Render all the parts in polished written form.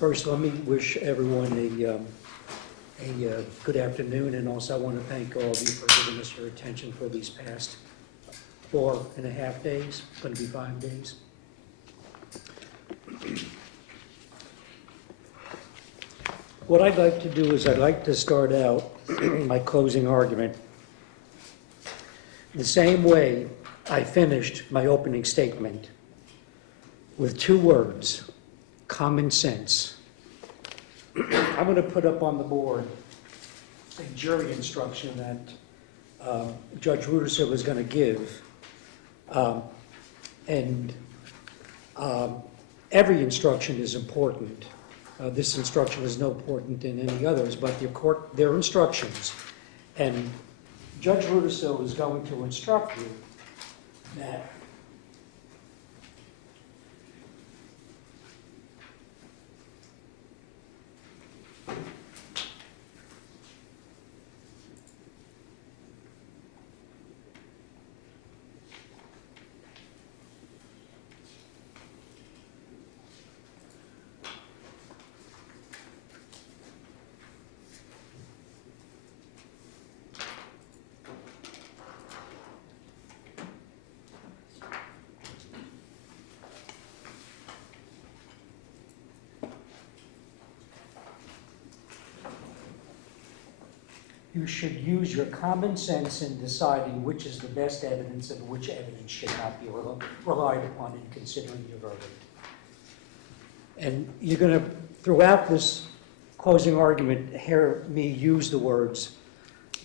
First, let me wish everyone a good afternoon, and also I want to thank all of you for giving us your attention for these past 4.5 days. It's going to be 5 days. What I'd like to do is I'd like to start out my closing argument the same way I finished my opening statement, with 2 words: common sense. I'm going to put up on the board a jury instruction that Judge Ruderson was going to give. Every instruction is important. This instruction is no important than any others, but their instructions. And Judge Ruderson is going to instruct you that you should use your common sense in deciding which is the best evidence and which evidence should not be relied upon in considering your verdict. And you're going to, throughout this closing argument, hear me use the words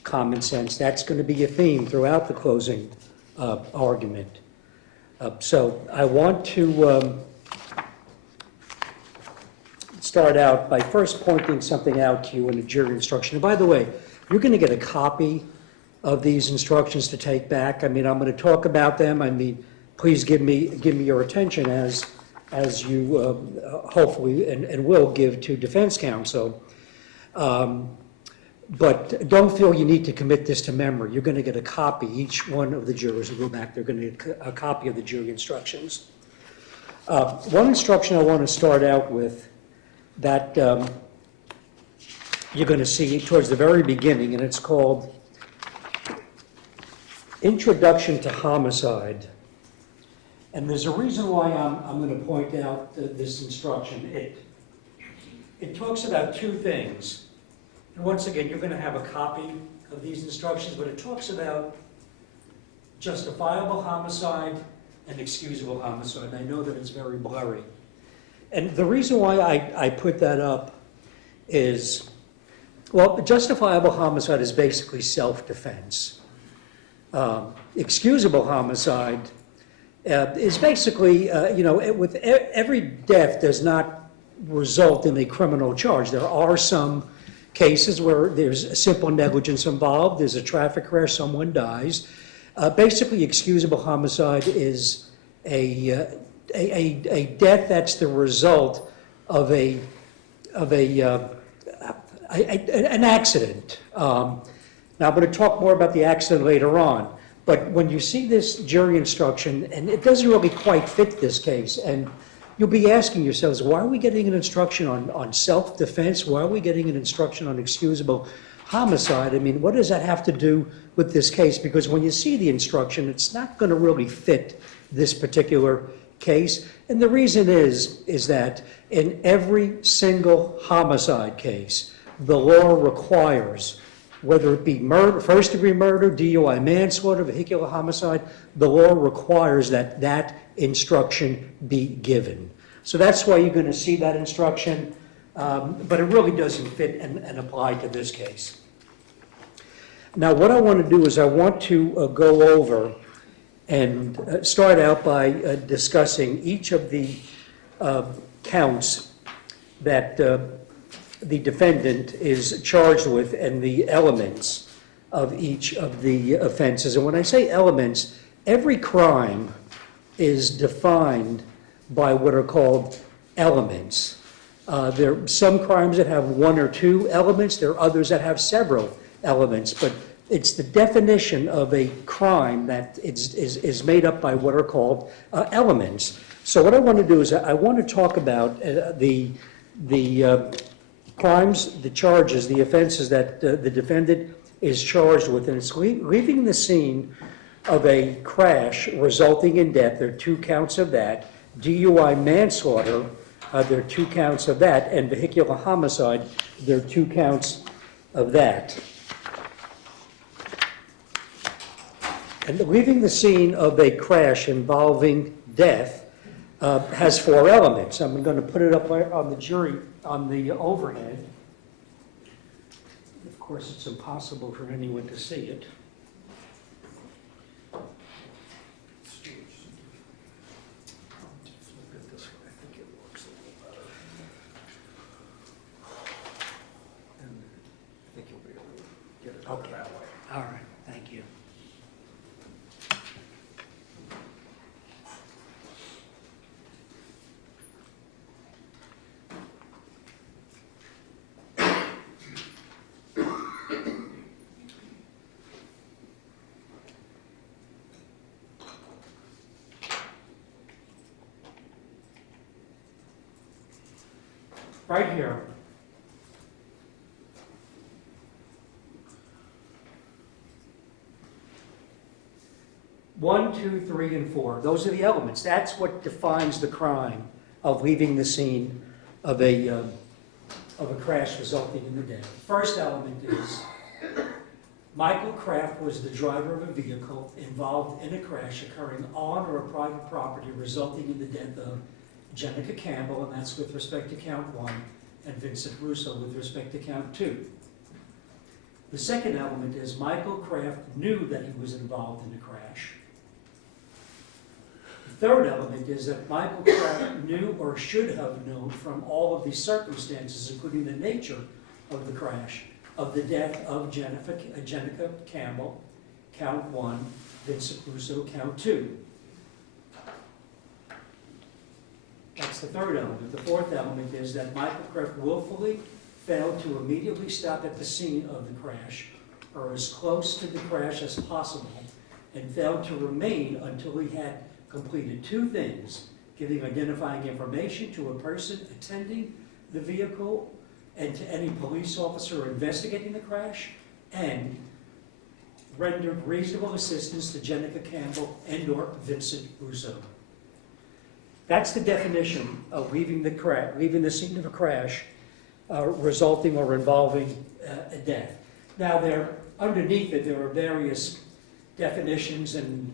common sense. That's going to be a theme throughout the closing argument. So I want to start out by first pointing something out to you in a jury instruction. And by the way, you're going to get a copy of these instructions to take back. I mean, I'm going to talk about them. I mean, please give me your attention as you hopefully and will give to defense counsel. But don't feel you need to commit this to memory. You're going to get a copy. Each one of the jurors will go back. They're going to get a copy of the jury instructions. One instruction I want to start out with that you're going to see towards the very beginning, and it's called Introduction to Homicide. And there's a reason why I'm going to point out this instruction. It talks about 2 things. And once again, you're going to have a copy of these instructions, but it talks about justifiable homicide and excusable homicide. I know that it's very blurry. And the reason why I put that up is, well, justifiable homicide is basically self-defense. Excusable homicide is basically, with every death does not result in a criminal charge. There are some cases where there's a simple negligence involved, there's a traffic crash, someone dies. Basically, excusable homicide is a death that's the result of an accident. Now, I'm going to talk more about the accident later on, but when you see this jury instruction, and it doesn't really quite fit this case, and you'll be asking yourselves, why are we getting an instruction on self-defense? Why are we getting an instruction on excusable homicide? I mean, what does that have to do with this case? Because when you see the instruction, it's not going to really fit this particular case. And the reason is that in every single homicide case, the law requires, whether it be murder, first-degree murder, DUI, manslaughter, vehicular homicide, the law requires that that instruction be given. So that's why you're going to see that instruction, but it really doesn't fit and apply to this case. Now, what I want to do is I want to go over and start out by discussing each of the counts that the defendant is charged with and the elements of each of the offenses. And when I say elements, every crime is defined by what are called elements. There are some crimes that have 1 or 2 elements. There are others that have several elements. But it's the definition of a crime that is made up by what are called elements. So what I want to do is I want to talk about the the crimes, the charges, the offenses that the defendant is charged with, and it's leaving the scene of a crash resulting in death. There are 2 counts of that. DUI manslaughter, there are 2 counts of that. And vehicular homicide, there are 2 counts of that. And leaving the scene of a crash involving death has 4 elements. I'm going to put it up on the jury, on the overhead. Of course, it's impossible for anyone to see it. Okay. All right. Thank you. Right here. One, 2, 3, and 4. Those are the elements. That's what defines the crime of leaving the scene of a crash resulting in the death. First element is Michael Kraft was the driver of a vehicle involved in a crash occurring on or a private property resulting in the death of Jenica Campbell, and that's with respect to count 1, and Vincent Russo with respect to count 2. The second element is Michael Kraft knew that he was involved in the crash. The third element is that Michael Kraft knew or should have known from all of these circumstances, including the nature of the crash, of the death of Jenica Campbell, count 1, Vincent Russo, count 2. That's the third element. The fourth element is that Michael Kraft willfully failed to immediately stop at the scene of the crash, or as close to the crash as possible, and failed to remain until he had completed 2 things: giving identifying information to a person attending the vehicle and to any police officer investigating the crash, and rendered reasonable assistance to Jenica Campbell and or Vincent Russo. That's the definition of leaving the scene of a crash resulting or involving a death. Now, underneath it, there are various definitions and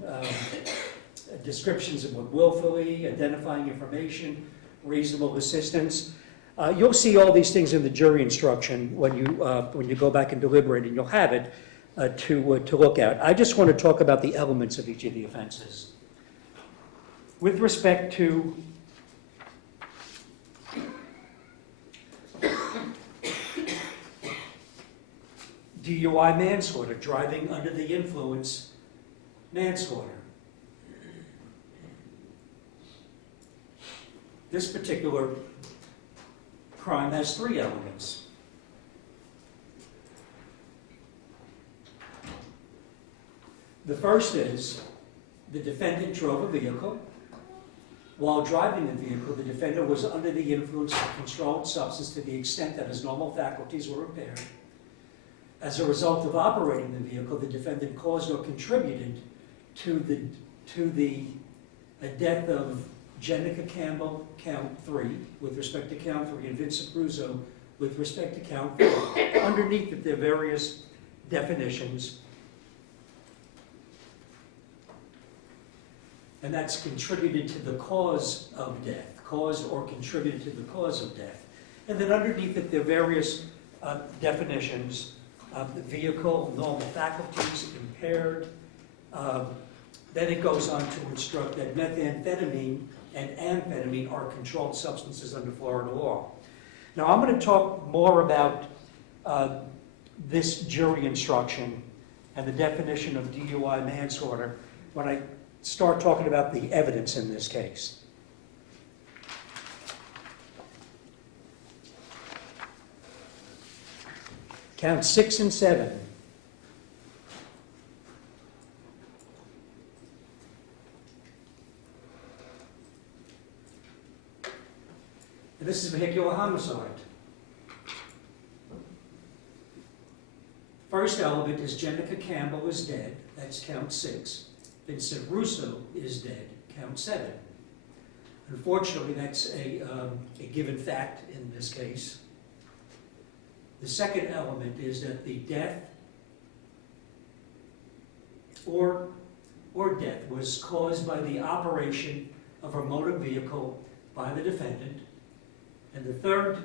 descriptions of what willfully, identifying information, reasonable assistance. You'll see all these things in the jury instruction when you go back and deliberate, and you'll have it to look at. I just want to talk about the elements of each of the offenses. With respect to DUI manslaughter, driving under the influence manslaughter. This particular crime has 3 elements. The first is the defendant drove a vehicle. While driving the vehicle, the defendant was under the influence of a controlled substance to the extent that his normal faculties were impaired. As a result of operating the vehicle, the defendant caused or contributed to the death of Jenica Campbell, count 3, with respect to count 3, and Vincent Russo, with respect to count 4. Underneath it, there are various definitions. And that's contributed to the cause of death, caused or contributed to the cause of death. And then underneath it, there are various definitions of the vehicle, normal faculties, impaired. Then it goes on to instruct that methamphetamine and amphetamine are controlled substances under Florida law. Now, I'm going to talk more about this jury instruction and the definition of DUI manslaughter when I start talking about the evidence in this case. Count 6 and 7. And this is vehicular homicide. First element is Jenica Campbell is dead. That's count 6. Vincent Russo is dead. Count 7. Unfortunately, that's a given fact in this case. The second element is that the death or death was caused by the operation of a motor vehicle by the defendant. And the third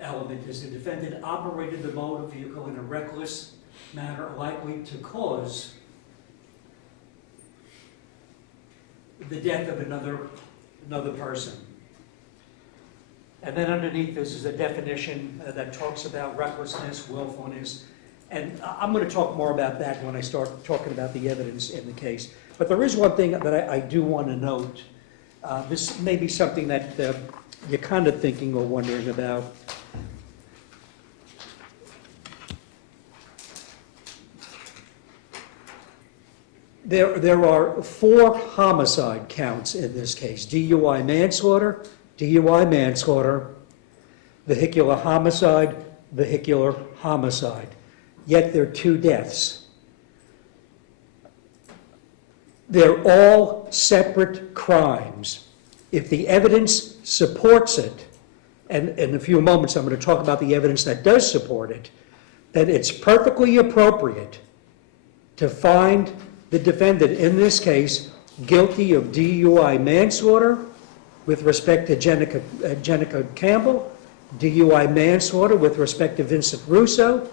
element is the defendant operated the motor vehicle in a reckless manner likely to cause the death of another person. And then underneath this is a definition that talks about recklessness, willfulness, and I'm going to talk more about that when I start talking about the evidence in the case. But there is one thing that I do want to note. This may be something that you're kind of thinking or wondering about. There are 4 homicide counts in this case: DUI manslaughter, vehicular homicide, vehicular homicide. Yet there are 2 deaths. They're all separate crimes. If the evidence supports it, and in a few moments I'm going to talk about the evidence that does support it, then it's perfectly appropriate to find the defendant in this case guilty of DUI manslaughter with respect to Jenica Campbell, DUI manslaughter with respect to Vincent Russo,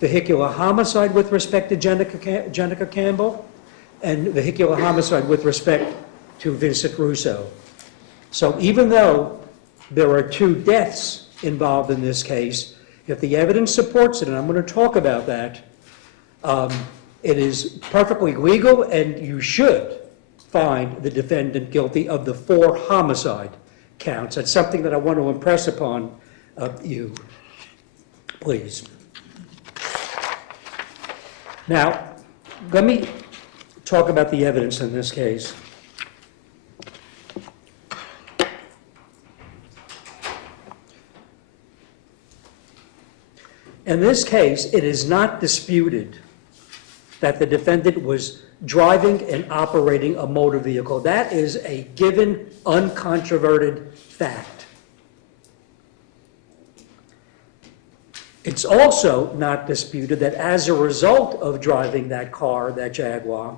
vehicular homicide with respect to Jenica Campbell, and vehicular homicide with respect to Vincent Russo. So even though there are 2 deaths involved in this case, if the evidence supports it, and I'm going to talk about that, it is perfectly legal, and you should find the defendant guilty of the 4 homicide counts. That's something that I want to impress upon you, please. Now, let me talk about the evidence in this case. In this case, it is not disputed that the defendant was driving and operating a motor vehicle. That is a given, uncontroverted fact. It's also not disputed that as a result of driving that car, that Jaguar,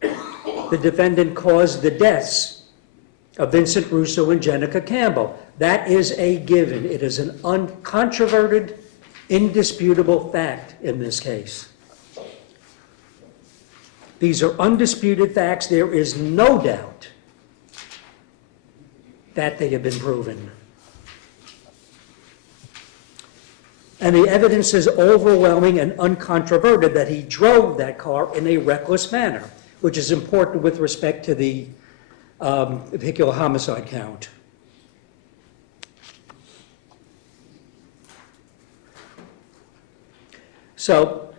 the defendant caused the deaths of Vincent Russo and Jenica Campbell. That is a given. It is an uncontroverted, indisputable fact in this case. These are undisputed facts. There is no doubt that they have been proven. And the evidence is overwhelming and uncontroverted that he drove that car in a reckless manner, which is important with respect to the vehicular homicide count. So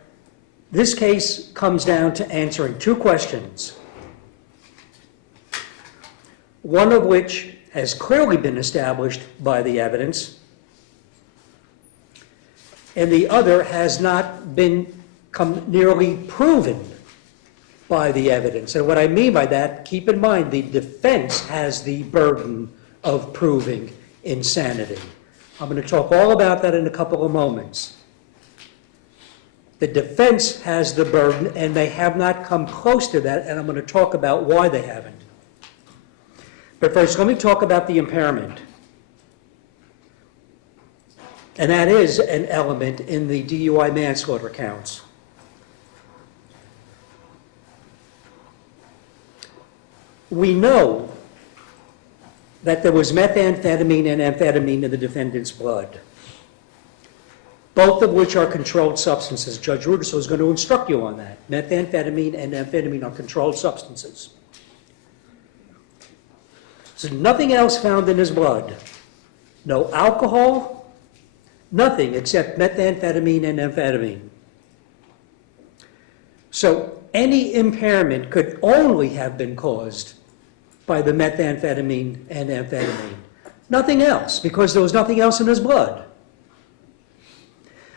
this case comes down to answering 2 questions, one of which has clearly been established by the evidence, and the other has not come nearly proven by the evidence. And what I mean by that, keep in mind, the defense has the burden of proving insanity. I'm going to talk all about that in a couple of moments. The defense has the burden, and they have not come close to that, and I'm going to talk about why they haven't. But first, let me talk about the impairment. And that is an element in the DUI manslaughter counts. We know that there was methamphetamine and amphetamine in the defendant's blood, both of which are controlled substances. Judge Russo is going to instruct you on that. Methamphetamine and amphetamine are controlled substances. So nothing else found in his blood. No alcohol, nothing except methamphetamine and amphetamine. So any impairment could only have been caused by the methamphetamine and amphetamine. Nothing else, because there was nothing else in his blood.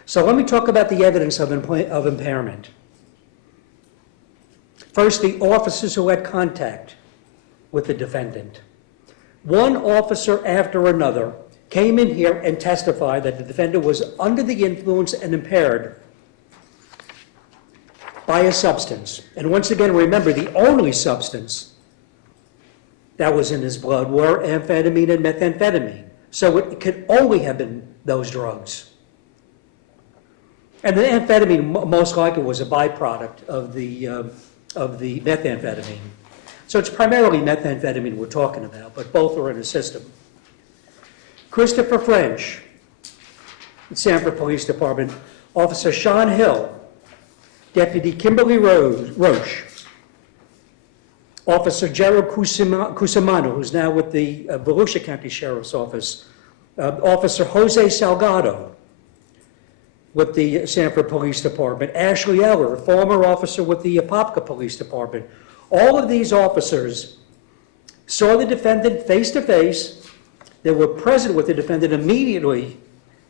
So let me talk about the evidence of impairment. First, the officers who had contact with the defendant. One officer after another came in here and testified that the defendant was under the influence and impaired by a substance. And once again, remember, the only substance that was in his blood were amphetamine and methamphetamine. So it could only have been those drugs. And the amphetamine most likely was a byproduct of the methamphetamine. So it's primarily methamphetamine we're talking about, but both are in the system. Christopher French, Sanford Police Department, Officer Sean Hill, Deputy Kimberly Roche, Officer Gerald Cusimano, who's now with the Volusia County Sheriff's Office, Officer Jose Salgado with the Sanford Police Department, Ashley Eller, former officer with the Apopka Police Department. All of these officers saw the defendant face to face. They were present with the defendant immediately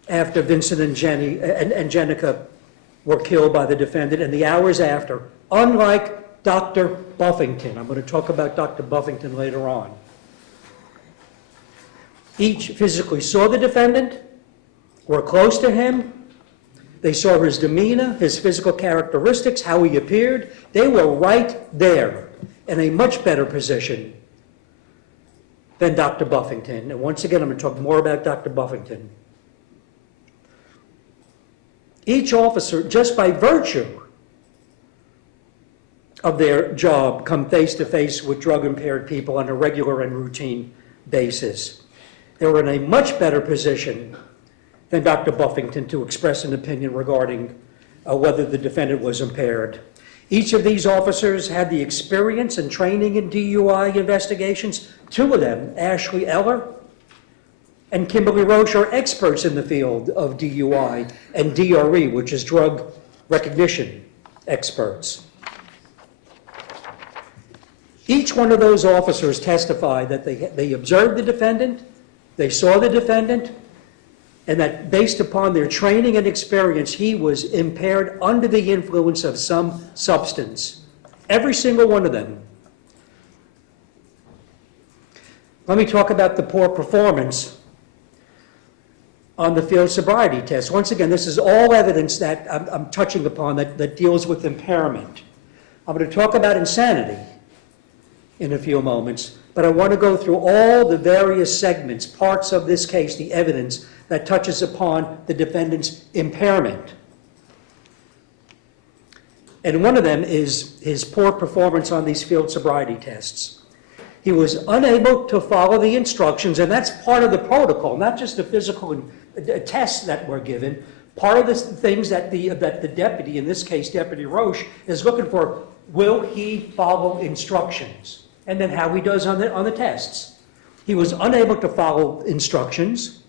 after Vincent and Jenica were killed by the defendant, and the hours after, unlike Dr. Buffington. I'm going to talk about Dr. Buffington later on. Each physically saw the defendant, were close to him. They saw his demeanor, his physical characteristics, how he appeared. They were right there in a much better position than Dr. Buffington. And once again, I'm going to talk more about Dr. Buffington. Each officer, just by virtue of their job, come face to face with drug-impaired people on a regular and routine basis. They were in a much better position than Dr. Buffington to express an opinion regarding whether the defendant was impaired. Each of these officers had the experience and training in DUI investigations. Two of them, Ashley Eller and Kimberly Roche, are experts in the field of DUI and DRE, which is drug recognition experts. Each one of those officers testified that they observed the defendant, they saw the defendant, and that based upon their training and experience, he was impaired under the influence of some substance. Every single one of them. Let me talk about the poor performance on the field sobriety test. Once again, this is all evidence that I'm touching upon that deals with impairment. I'm going to talk about insanity in a few moments, but I want to go through all the various segments, parts of this case, the evidence that touches upon the defendant's impairment. And one of them is his poor performance on these field sobriety tests. He was unable to follow the instructions, and that's part of the protocol, not just the physical tests that were given. Part of the things that the deputy, in this case Deputy Roche, is looking for, will he follow instructions? And then how he does on the tests. He was unable to follow instructions.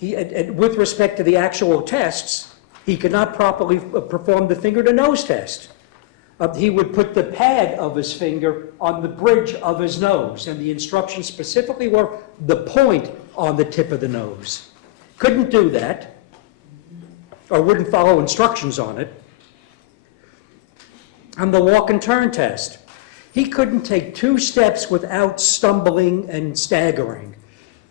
With respect to the actual tests, he could not properly perform the finger-to-nose test. He would put the pad of his finger on the bridge of his nose, and the instructions specifically were the point on the tip of the nose. Couldn't do that, or wouldn't follow instructions on it. On the walk and turn test, he couldn't take 2 steps without stumbling and staggering.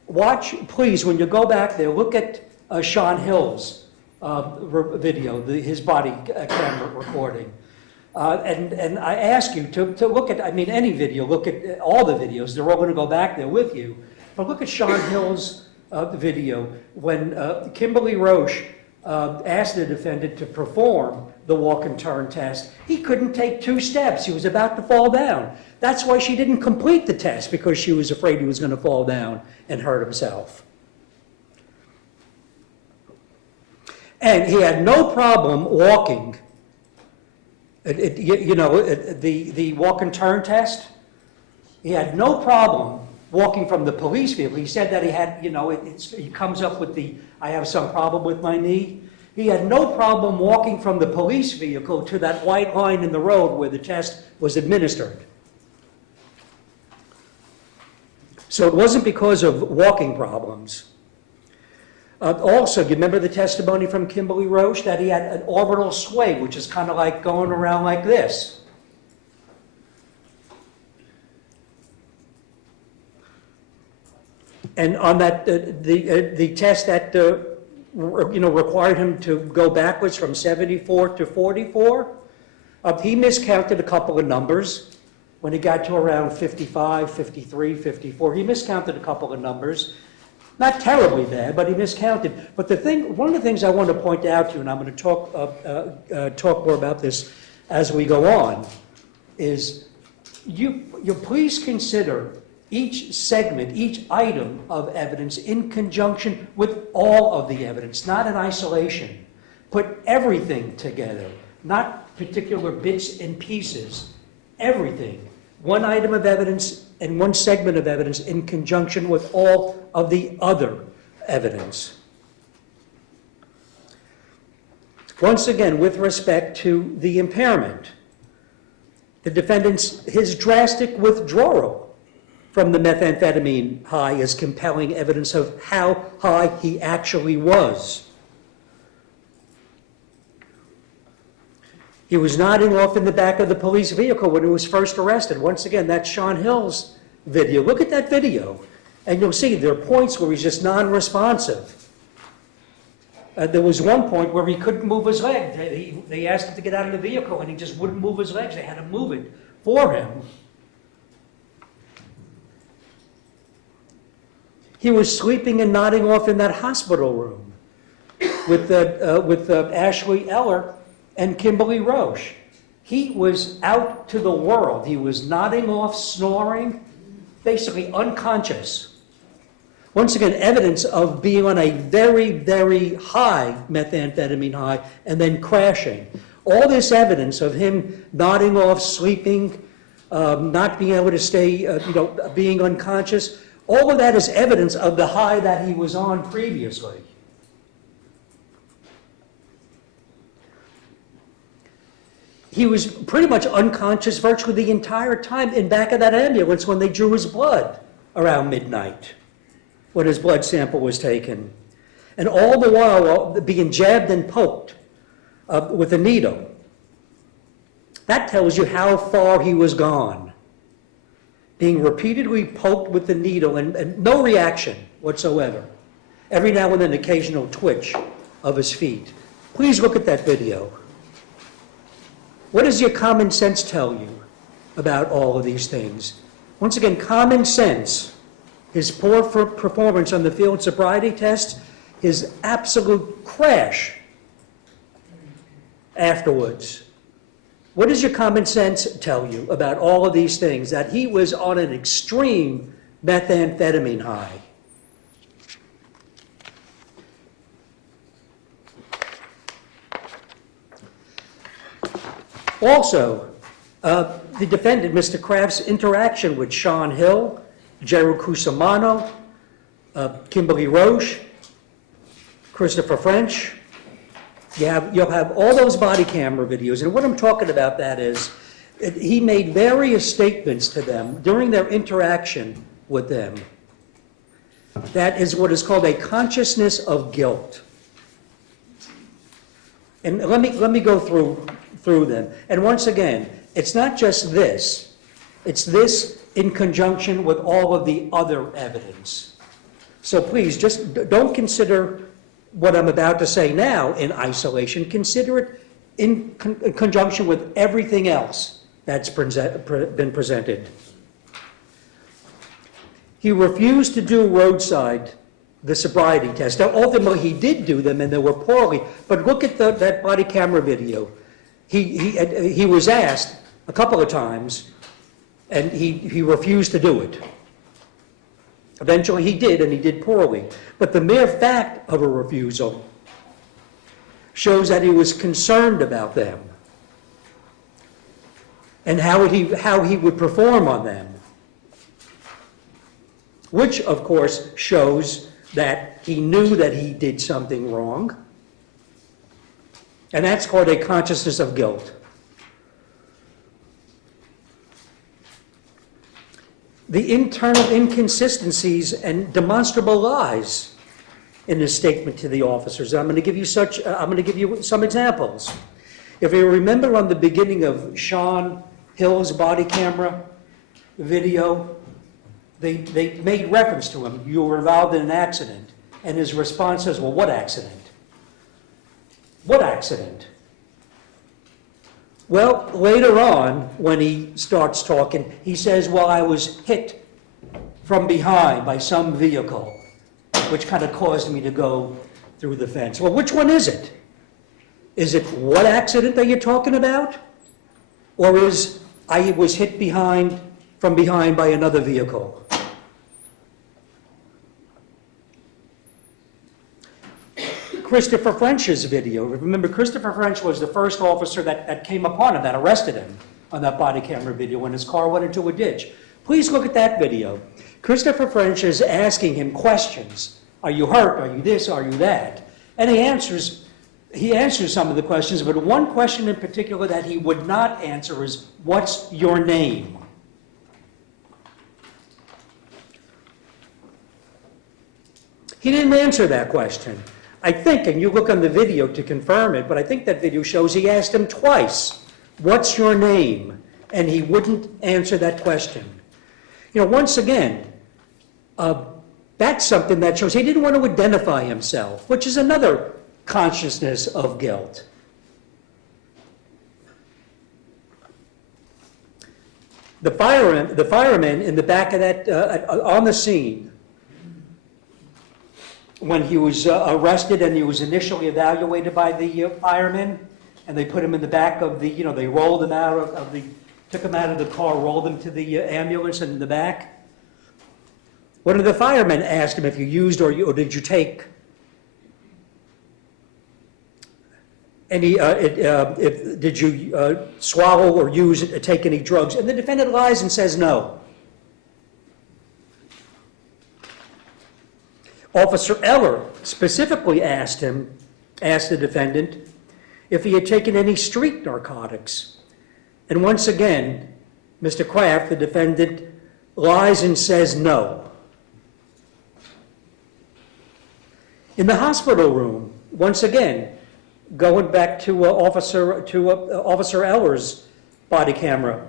Watch, please, when you go back there, look at Sean Hill's video, his body camera recording. And I ask you to look at, any video, look at all the videos. They're all going to go back there with you. But look at Sean Hill's video when Kimberly Roche asked the defendant to perform the walk and turn test. He couldn't take 2 steps. He was about to fall down. That's why she didn't complete the test, because she was afraid he was going to fall down and hurt himself. And he had no problem walking. The walk and turn test, he had no problem walking from the police vehicle. He said that he had, he comes up with I have some problem with my knee. He had no problem walking from the police vehicle to that white line in the road where the test was administered. So it wasn't because of walking problems. Also, you remember the testimony from Kimberly Roche that he had an orbital sway, which is kind of like going around like this. And on that, the test that required him to go backwards from 74 to 44, he miscounted a couple of numbers. When he got to around 55, 53, 54, he miscounted a couple of numbers. Not terribly bad, but he miscounted. But one of the things I want to point out to you, and I'm going to talk more about this as we go on, is you please consider each segment, each item of evidence in conjunction with all of the evidence, not in isolation. Put everything together, not particular bits and pieces, everything. One item of evidence and one segment of evidence in conjunction with all of the other evidence. Once again, with respect to the impairment, the defendant's, his drastic withdrawal from the methamphetamine high is compelling evidence of how high he actually was. He was nodding off in the back of the police vehicle when he was first arrested. Once again, that's Sean Hill's video. Look at that video, and you'll see there are points where he's just non-responsive. There was one point where he couldn't move his leg. They asked him to get out of the vehicle, and he just wouldn't move his legs. They had to move it for him. He was sleeping and nodding off in that hospital room with Ashley Eller and Kimberly Roche. He was out to the world. He was nodding off, snoring, basically unconscious. Once again, evidence of being on a very, very high methamphetamine high and then crashing. All this evidence of him nodding off, sleeping, not being able to stay, being unconscious, all of that is evidence of the high that he was on previously. He was pretty much unconscious virtually the entire time in back of that ambulance when they drew his blood around midnight, when his blood sample was taken. And all the while being jabbed and poked with a needle. That tells you how far he was gone. Being repeatedly poked with the needle and no reaction whatsoever. Every now and then, an occasional twitch of his feet. Please look at that video. What does your common sense tell you about all of these things? Once again, common sense, his poor performance on the field sobriety test, his absolute crash afterwards. What does your common sense tell you about all of these things? That he was on an extreme methamphetamine high. Also, the defendant, Mr. Kraft's interaction with Sean Hill, Gerald Cusimano, Kimberly Roche, Christopher French. You'll have all those body camera videos. And what I'm talking about that is, he made various statements to them during their interaction with them. That is what is called a consciousness of guilt. And let me go through them. And once again, it's not just this. It's this in conjunction with all of the other evidence. So please, just don't consider what I'm about to say now in isolation. Consider it in conjunction with everything else that's been presented. He refused to do the sobriety test. Now, ultimately, he did do them, and they were poorly. But look at that body camera video. He was asked a couple of times, and he refused to do it. Eventually, he did, and he did poorly. But the mere fact of a refusal shows that he was concerned about them and how he would perform on them, which, of course, shows that he knew that he did something wrong, and that's called a consciousness of guilt. the internal inconsistencies and demonstrable lies in his statement to the officers. I'm going to give you some examples. If you remember on the beginning of Sean Hill's body camera video, they made reference to him. You were involved in an accident. And his response is, well, what accident? What accident? Well, later on, when he starts talking, he says, well, I was hit from behind by some vehicle, which kind of caused me to go through the fence. Well, which one is it? Is it what accident that you're talking about? Or is I was hit from behind by another vehicle? Christopher French's video. Remember, Christopher French was the first officer that came upon him, that arrested him on that body camera video when his car went into a ditch. Please look at that video. Christopher French is asking him questions. Are you hurt? Are you this? Are you that? And he answers some of the questions, but one question in particular that he would not answer is, what's your name? He didn't answer that question. I think, and you look on the video to confirm it, but I think that video shows he asked him twice, what's your name? And he wouldn't answer that question. You know, once again, that's something that shows he didn't want to identify himself, which is another consciousness of guilt. The fireman in the back of that, on the scene, when he was arrested and he was initially evaluated by the firemen, and they put him in the back of the, they rolled him out took him out of the car, rolled him to the ambulance and in the back. One of the firemen asked him if you used or did you take any, did you swallow or take any drugs? And the defendant lies and says no. Officer Eller specifically asked the defendant if he had taken any street narcotics. And once again, Mr. Kraft, the defendant, lies and says no. In the hospital room, once again, going back to Officer Eller's body camera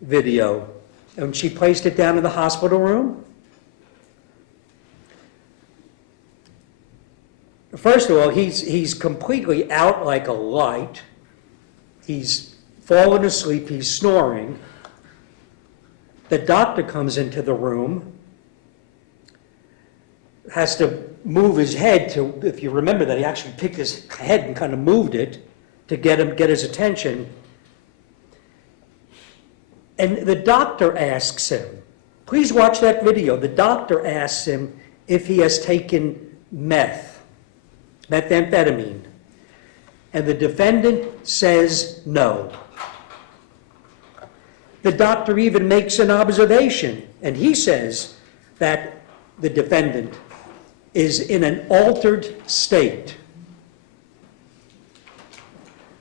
video, and she placed it down in the hospital room. First of all, he's completely out like a light. He's fallen asleep. He's snoring. The doctor comes into the room, has to move his head to, if you remember that, he actually picked his head and kind of moved it to get his attention. And the doctor asks him, please watch that video. The doctor asks him if he has taken methamphetamine. And the defendant says no. The doctor even makes an observation, and he says that the defendant is in an altered state.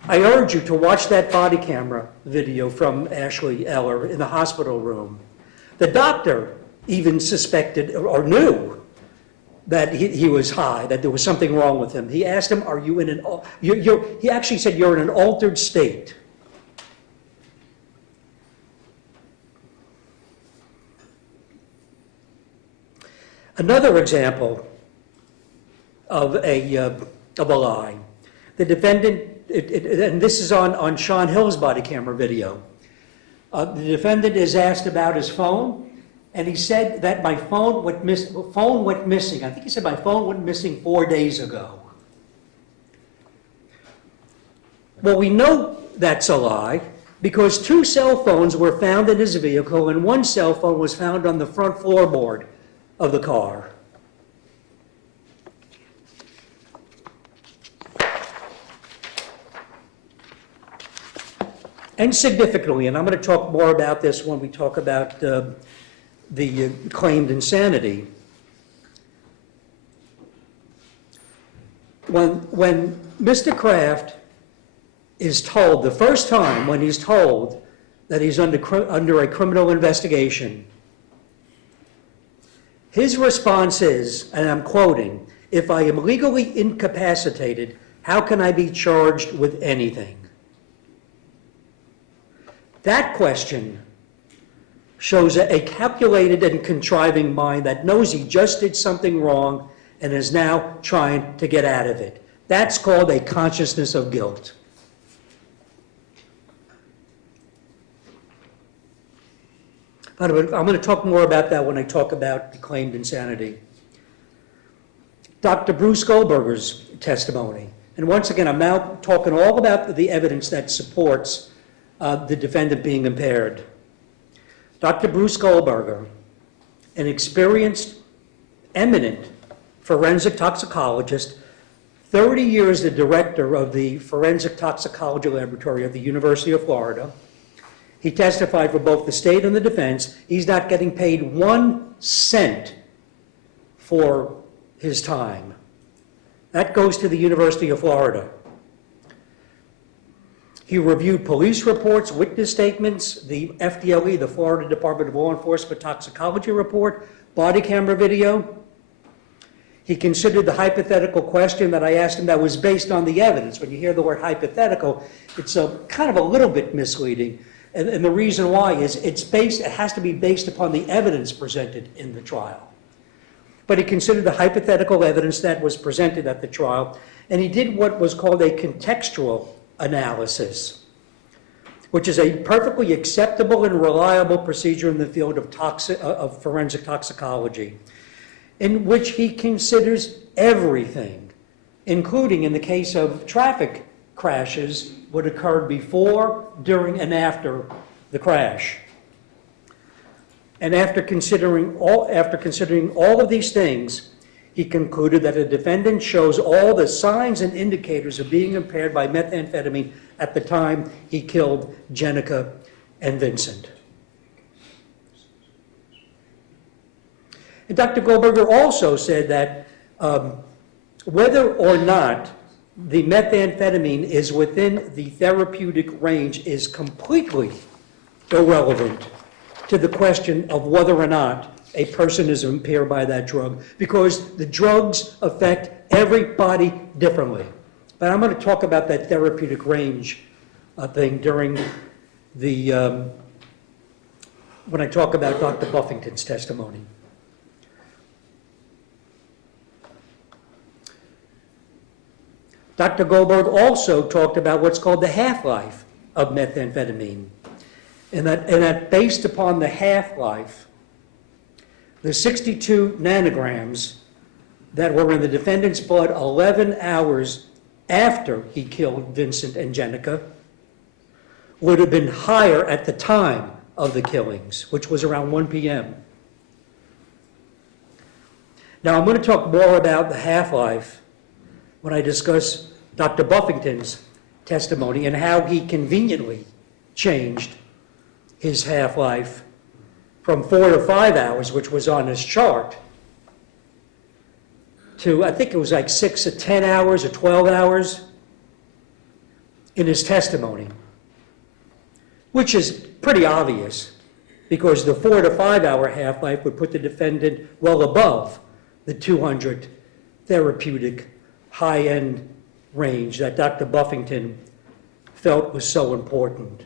I urge you to watch that body camera video from Ashley Eller in the hospital room. The doctor even suspected or knew that he was high, that there was something wrong with him. He asked him, are you in an, he actually said, you're in an altered state. Another example of a lie. The defendant, and this is on Sean Hill's body camera video. The defendant is asked about his phone, and he said that my phone went missing. I think he said my phone went missing 4 days ago. Well, we know that's a lie because 2 cell phones were found in his vehicle, and 1 cell phone was found on the front floorboard of the car. And significantly, and I'm going to talk more about this when we talk about the claimed insanity. When Mr. Kraft is told, the first time when he's told that he's under a criminal investigation, His response is, and I'm quoting, "If I am legally incapacitated, how can I be charged with anything?" That question shows a calculated and contriving mind that knows he just did something wrong and is now trying to get out of it. That's called a consciousness of guilt. By the way, I'm going to talk more about that when I talk about the claimed insanity. Dr. Bruce Goldberger's testimony. And once again, I'm now talking all about the evidence that supports the defendant being impaired. Dr. Bruce Goldberger, an experienced, eminent forensic toxicologist, 30 years the director of the Forensic Toxicology Laboratory at the University of Florida. He testified for both the state and the defense. He's not getting paid 1 cent for his time. That goes to the University of Florida. He reviewed police reports, witness statements, the FDLE, the Florida Department of Law Enforcement Toxicology report, body camera video. He considered the hypothetical question that I asked him that was based on the evidence. When you hear the word hypothetical, it's kind of a little bit misleading. And the reason why is it has to be based upon the evidence presented in the trial. But he considered the hypothetical evidence that was presented at the trial, and he did what was called a contextual analysis, which is a perfectly acceptable and reliable procedure in the field of forensic toxicology, in which he considers everything, including in the case of traffic crashes, what occurred before, during, and after the crash. And after considering all of these things, he concluded that a defendant shows all the signs and indicators of being impaired by methamphetamine at the time he killed Jenica and Vincent. And Dr. Goldberger also said that whether or not the methamphetamine is within the therapeutic range is completely irrelevant to the question of whether or not a person is impaired by that drug, because the drugs affect everybody differently. But I'm going to talk about that therapeutic range thing during the, when I talk about Dr. Buffington's testimony. Dr. Goldberg also talked about what's called the half-life of methamphetamine. And that based upon the half-life, the 62 nanograms that were in the defendant's blood 11 hours after he killed Vincent and Jenica would have been higher at the time of the killings, which was around 1 p.m. Now, I'm going to talk more about the half-life when I discuss Dr. Buffington's testimony and how he conveniently changed his half-life from 4 to 5 hours, which was on his chart, to, I think it was like 6 to 10 hours or 12 hours in his testimony, which is pretty obvious because the 4 to 5 hour half-life would put the defendant well above the 200 therapeutic high-end range that Dr. Buffington felt was so important.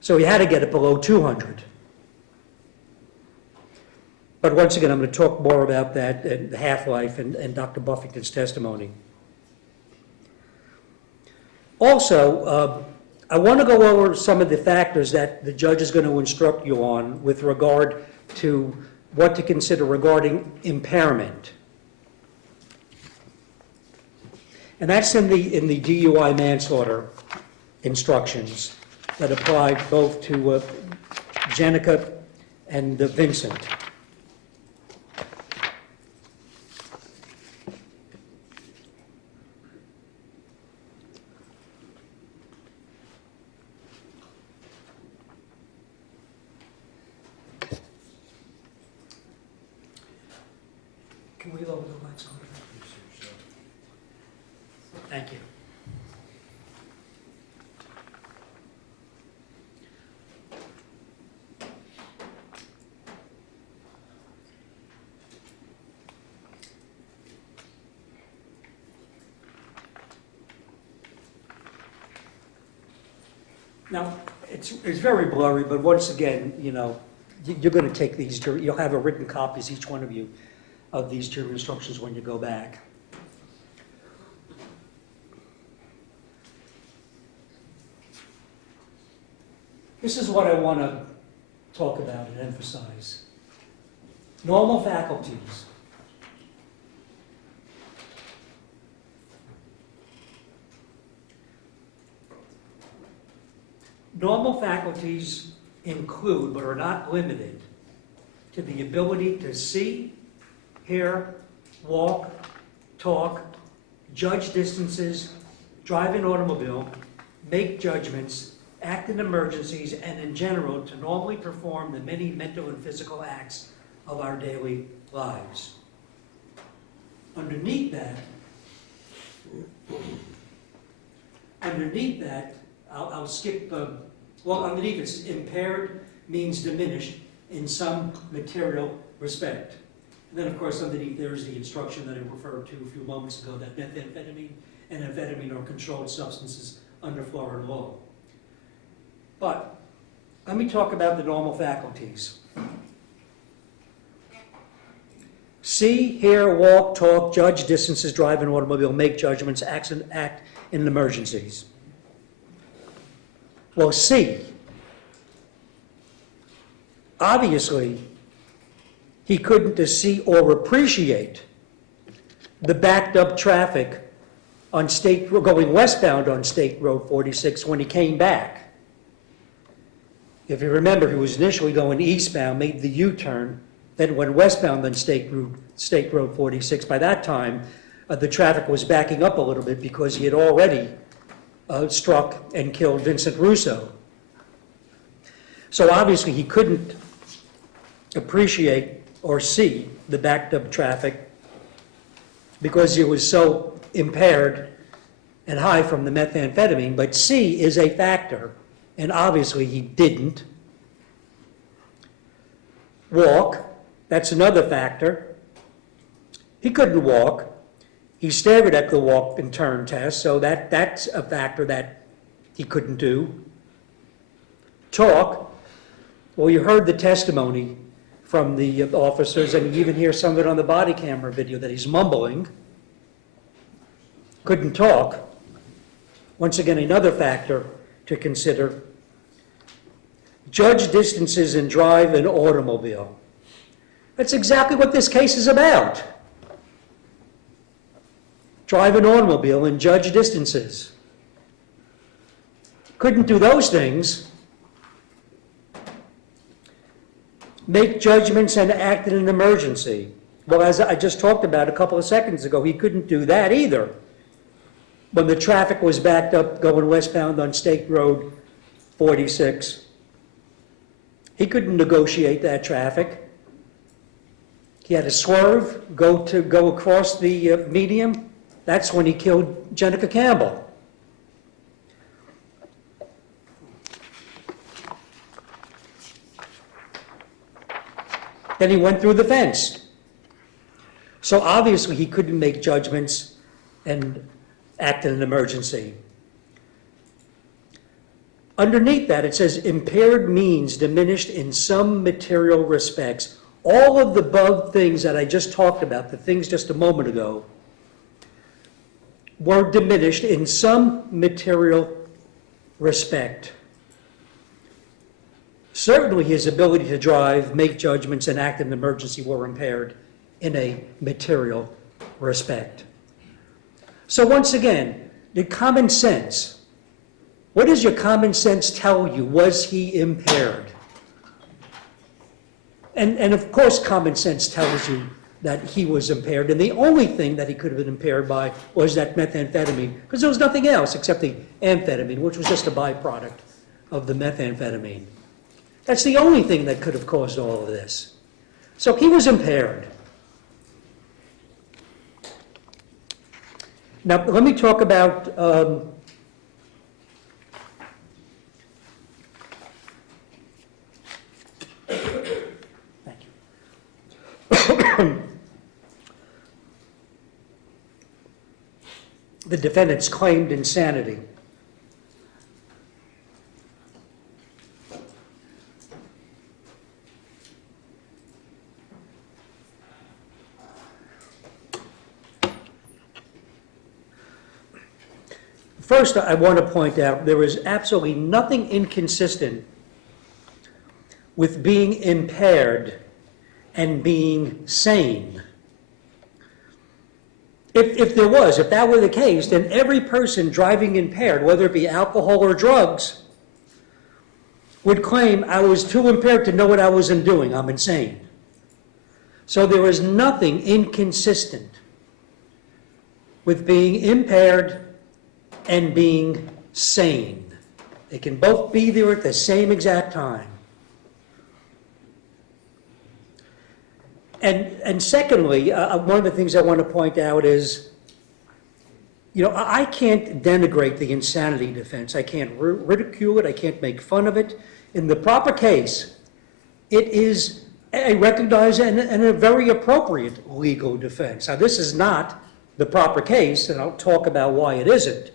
So he had to get it below 200. But once again, I'm going to talk more about that and the half-life and Dr. Buffington's testimony. Also, I want to go over some of the factors that the judge is going to instruct you on with regard to what to consider regarding impairment. And that's in the DUI manslaughter instructions that applied both to Jenica and Vincent. Can we lower the lights on? Thank you. Now, it's very blurry, but once again, you're going to take these, you'll have a written copies, each one of you, of these jury instructions when you go back. This is what I want to talk about and emphasize. Normal faculties. Normal faculties include, but are not limited to, the ability to see, hear, walk, talk, judge distances, drive an automobile, make judgments, act in emergencies, and in general to normally perform the many mental and physical acts of our daily lives. Underneath that, I'll skip, underneath it's impaired means diminished in some material respect. And then, of course, underneath there is the instruction that I referred to a few moments ago, that methamphetamine and amphetamine are controlled substances under Florida law. But let me talk about the normal faculties. See, hear, walk, talk, judge distances, drive an automobile, make judgments, act in emergencies. Well, see, obviously, he couldn't see or appreciate the backed up traffic on going westbound on State Road 46 when he came back. If you remember, he was initially going eastbound, made the U-turn, then went westbound on State Road 46. By that time, the traffic was backing up a little bit because he had already struck and killed Vincent Russo. So obviously he couldn't appreciate or see the backed up traffic because he was so impaired and high from the methamphetamine. But C is a factor, and obviously he didn't. Walk, that's another factor. He couldn't walk. He staggered at the walk and turn test, so that's a factor that he couldn't do. Talk, well, you heard the testimony from the officers, and you even hear some of it on the body camera video that he's mumbling. Couldn't talk. Once again, another factor to consider. Judge distances and drive an automobile. That's exactly what this case is about. Drive an automobile and judge distances. Couldn't do those things. Make judgments and act in an emergency. Well, as I just talked about a couple of seconds ago, he couldn't do that either. When the traffic was backed up going westbound on State Road 46, he couldn't negotiate that traffic. He had to swerve, go across the median. That's when he killed Jenica Campbell. Then he went through the fence. So obviously he couldn't make judgments and act in an emergency. Underneath that, it says impaired means diminished in some material respects. All of the above things that I just talked about, the things just a moment ago, were diminished in some material respect. Certainly his ability to drive, make judgments, and act in an emergency were impaired in a material respect. So once again, the common sense. What does your common sense tell you? Was he impaired? And of course common sense tells you that he was impaired, and the only thing that he could have been impaired by was that methamphetamine, because there was nothing else except the amphetamine, which was just a byproduct of the methamphetamine. That's the only thing that could have caused all of this. So he was impaired. Now, let me talk about thank you. The defendant's claimed insanity. First, I want to point out there is absolutely nothing inconsistent with being impaired and being sane. If that were the case, then every person driving impaired, whether it be alcohol or drugs, would claim I was too impaired to know what I was doing. I'm insane. So there is nothing inconsistent with being impaired and being sane. They can both be there at the same exact time. And secondly, one of the things I want to point out is, I can't denigrate the insanity defense. I can't ridicule it. I can't make fun of it. In the proper case, it is a recognized and a very appropriate legal defense. Now, this is not the proper case, and I'll talk about why it isn't.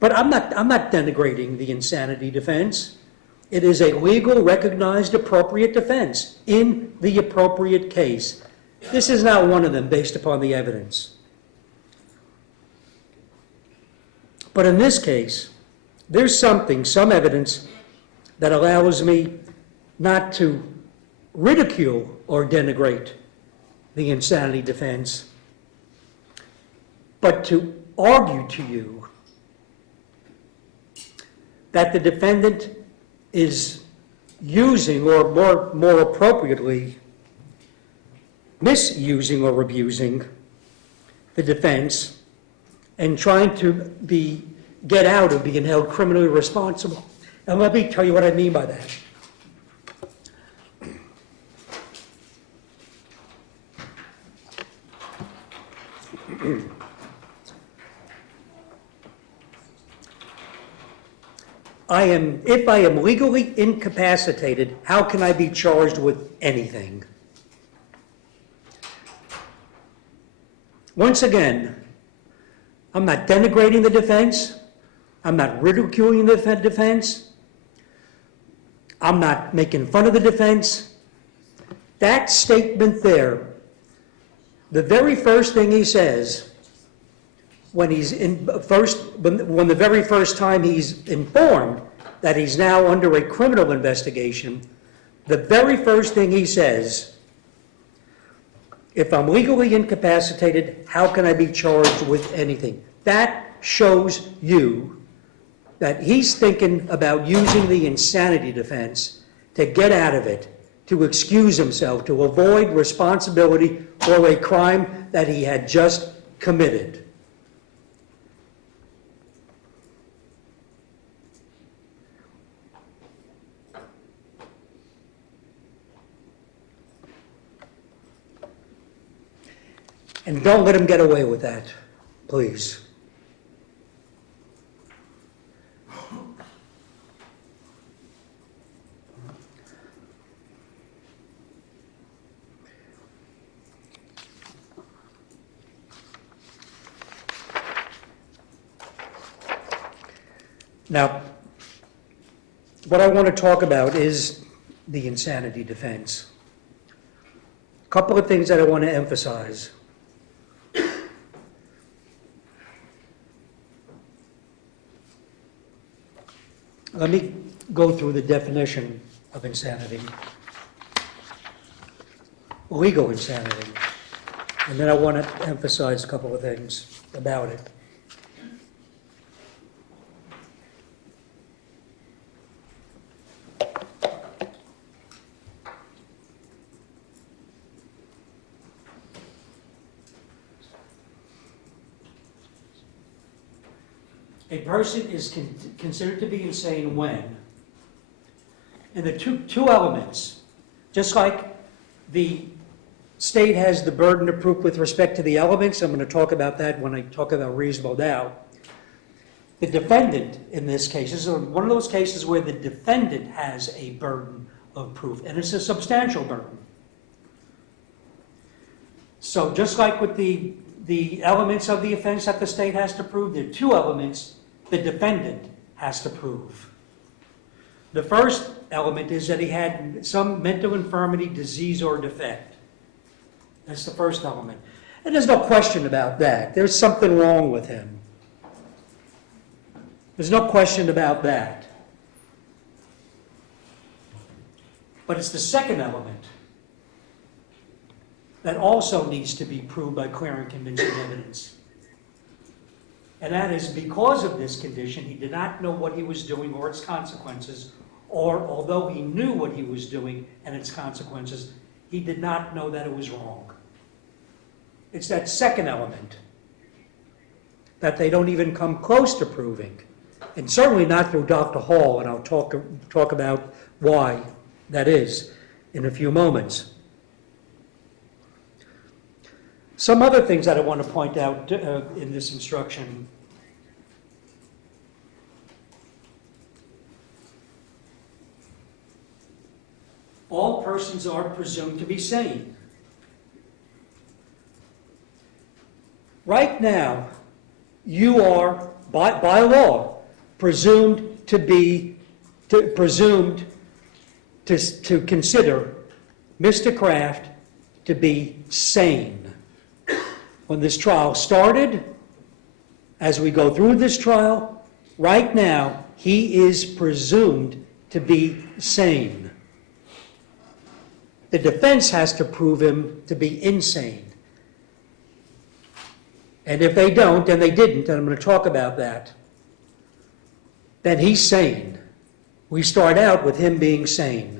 But I'm not denigrating the insanity defense. It is a legal, recognized, appropriate defense in the appropriate case. This is not one of them based upon the evidence. But in this case, there's some evidence that allows me not to ridicule or denigrate the insanity defense, but to argue to you that the defendant is using, or more appropriately, misusing or abusing the defense and trying to get out of being held criminally responsible. And let me tell you what I mean by that. If I am legally incapacitated, how can I be charged with anything? Once again, I'm not denigrating the defense. I'm not ridiculing the defense. I'm not making fun of the defense. That statement there, the very first thing he says when the very first time he's informed that he's now under a criminal investigation, the very first thing he says, if I'm legally incapacitated, how can I be charged with anything? That shows you that he's thinking about using the insanity defense to get out of it, to excuse himself, to avoid responsibility for a crime that he had just committed. And don't let him get away with that, please. Now, what I want to talk about is the insanity defense. A couple of things that I want to emphasize. Let me go through the definition of insanity, legal insanity, and then I want to emphasize a couple of things about it. A person is considered to be insane when, and the two elements, just like the state has the burden of proof with respect to the elements, I'm going to talk about that when I talk about reasonable doubt. The defendant in this case is one of those cases where the defendant has a burden of proof, and it's a substantial burden. So just like with the elements of the offense that the state has to prove, there are two elements the defendant has to prove. The first element is that he had some mental infirmity, disease, or defect. That's the first element. And there's no question about that. There's something wrong with him. There's no question about that. But it's the second element that also needs to be proved by clear and convincing evidence. And that is, because of this condition, he did not know what he was doing or its consequences, or although he knew what he was doing and its consequences, he did not know that it was wrong. It's that second element that they don't even come close to proving, and certainly not through Dr. Hall, and I'll talk about why that is in a few moments. Some other things that I want to point out in this instruction. All persons are presumed to be sane. Right now, you are, by law, presumed to consider Mr. Kraft to be sane. When this trial started, as we go through this trial, right now, he is presumed to be sane. The defense has to prove him to be insane. And if they don't, and they didn't, and I'm going to talk about that, then he's sane. We start out with him being sane.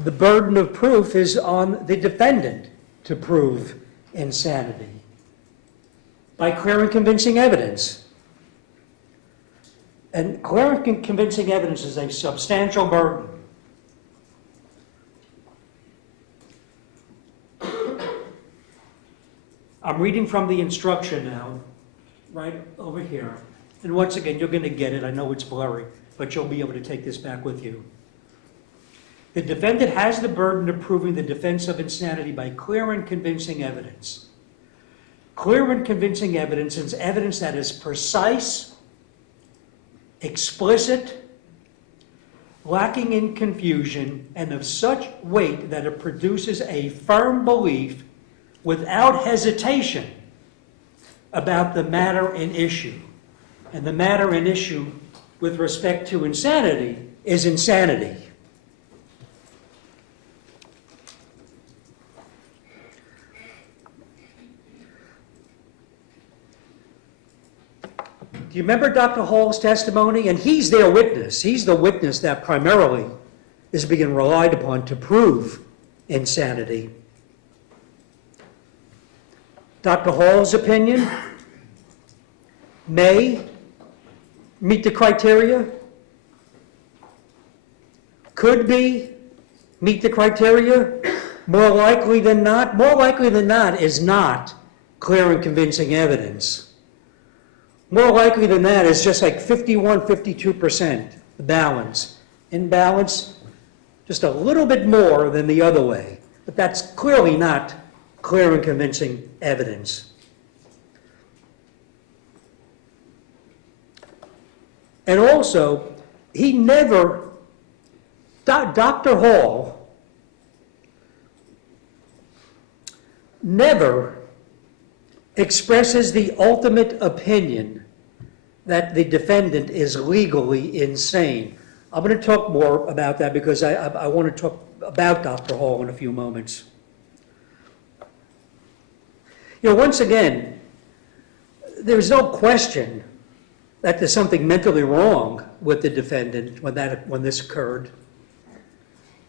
The burden of proof is on the defendant to prove insanity by clear and convincing evidence. And clear and convincing evidence is a substantial burden. I'm reading from the instruction now, right over here. And once again, you're going to get it. I know it's blurry, but you'll be able to take this back with you. The defendant has the burden of proving the defense of insanity by clear and convincing evidence. Clear and convincing evidence is evidence that is precise, explicit, lacking in confusion, and of such weight that it produces a firm belief without hesitation about the matter in issue. And the matter in issue with respect to insanity is insanity. Do you remember Dr. Hall's testimony? And he's their witness. He's the witness that primarily is being relied upon to prove insanity. Dr. Hall's opinion may meet the criteria, could be meet the criteria, more likely than not is not clear and convincing evidence. More likely than that is just like 51, 52%, the balance. In balance, just a little bit more than the other way. But that's clearly not clear and convincing evidence. And also, Dr. Hall never expresses the ultimate opinion that the defendant is legally insane. I'm going to talk more about that because I want to talk about Dr. Hall in a few moments. You know, once again, there's no question that there's something mentally wrong with the defendant when this occurred,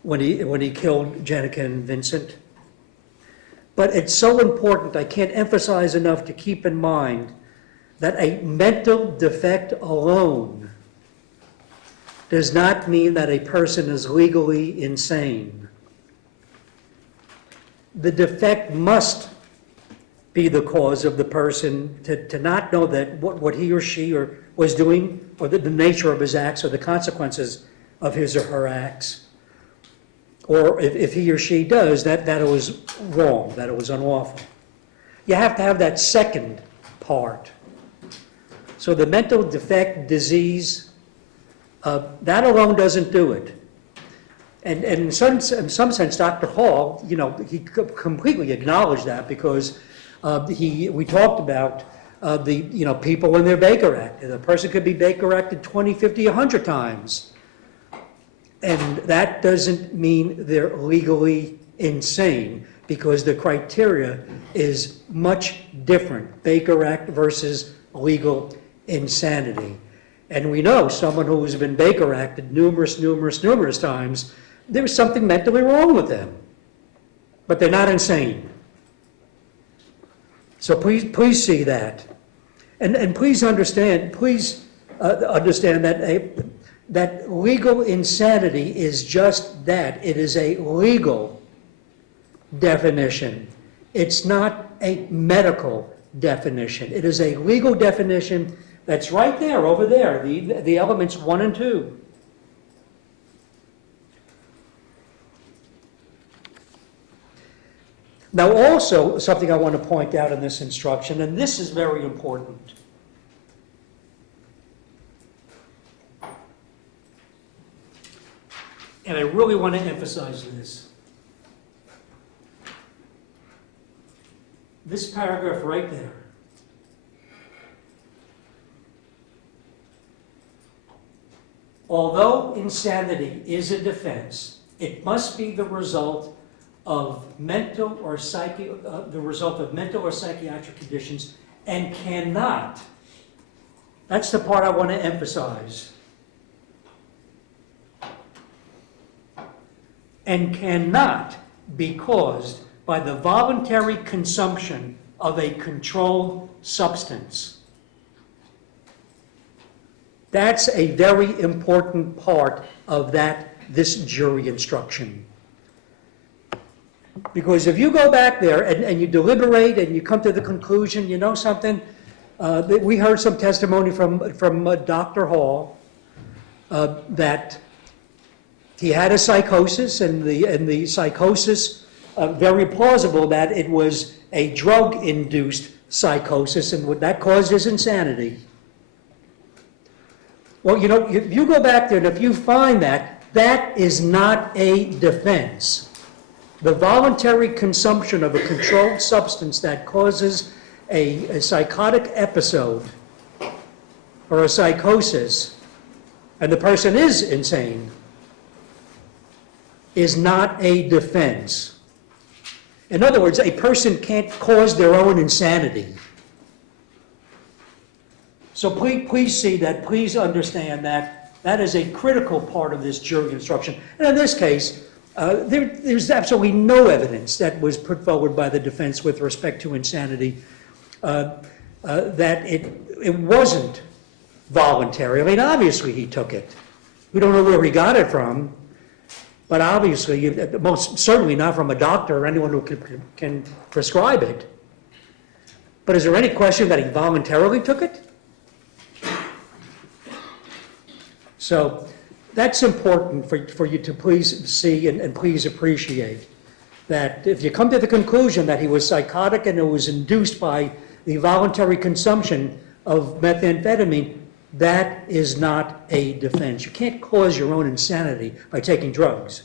when he killed Jenica and Vincent. But it's so important, I can't emphasize enough to keep in mind that a mental defect alone does not mean that a person is legally insane. The defect must be the cause of the person to not know that what he or she was doing, or the nature of his acts, or the consequences of his or her acts. Or if he or she does, that it was wrong, that it was unlawful. You have to have that second part. So the mental defect, disease, that alone doesn't do it. And in some sense, Dr. Hall, he completely acknowledged that because we talked about people when they're Baker acted. A person could be Baker acted 20, 50, 100 times. And that doesn't mean they're legally insane, because the criteria is much different. Baker Act versus legal insanity. And we know someone who has been Baker acted numerous times, there's something mentally wrong with them. But they're not insane. So please see that. And please understand that legal insanity is just that. It is a legal definition. It's not a medical definition. It is a legal definition that's right there, over there, the elements 1 and 2. Now also, something I want to point out in this instruction, and this is very important. And I really want to emphasize this. This paragraph right there. Although insanity is a defense, it must be the result of mental or psychiatric conditions, and cannot. That's the part I want to emphasize. And cannot be caused by the voluntary consumption of a controlled substance. That's a very important part of this jury instruction. Because if you go back there and you deliberate and you come to the conclusion, you know something, we heard some testimony from Dr. Hall that he had a psychosis, and the psychosis, very plausible that it was a drug-induced psychosis, and what that caused his insanity. Well, if you go back there and if you find that is not a defense. The voluntary consumption of a controlled substance that causes a psychotic episode or a psychosis, and the person is insane, is not a defense. In other words, a person can't cause their own insanity. So please see that, please understand that is a critical part of this jury instruction. And in this case, there's absolutely no evidence that was put forward by the defense with respect to insanity that it wasn't voluntary. I mean, obviously he took it. We don't know where he got it from, but obviously, most certainly not from a doctor or anyone who can prescribe it. But is there any question that he voluntarily took it? So that's important for you to please see and please appreciate, that if you come to the conclusion that he was psychotic and it was induced by the voluntary consumption of methamphetamine, that is not a defense. You can't cause your own insanity by taking drugs.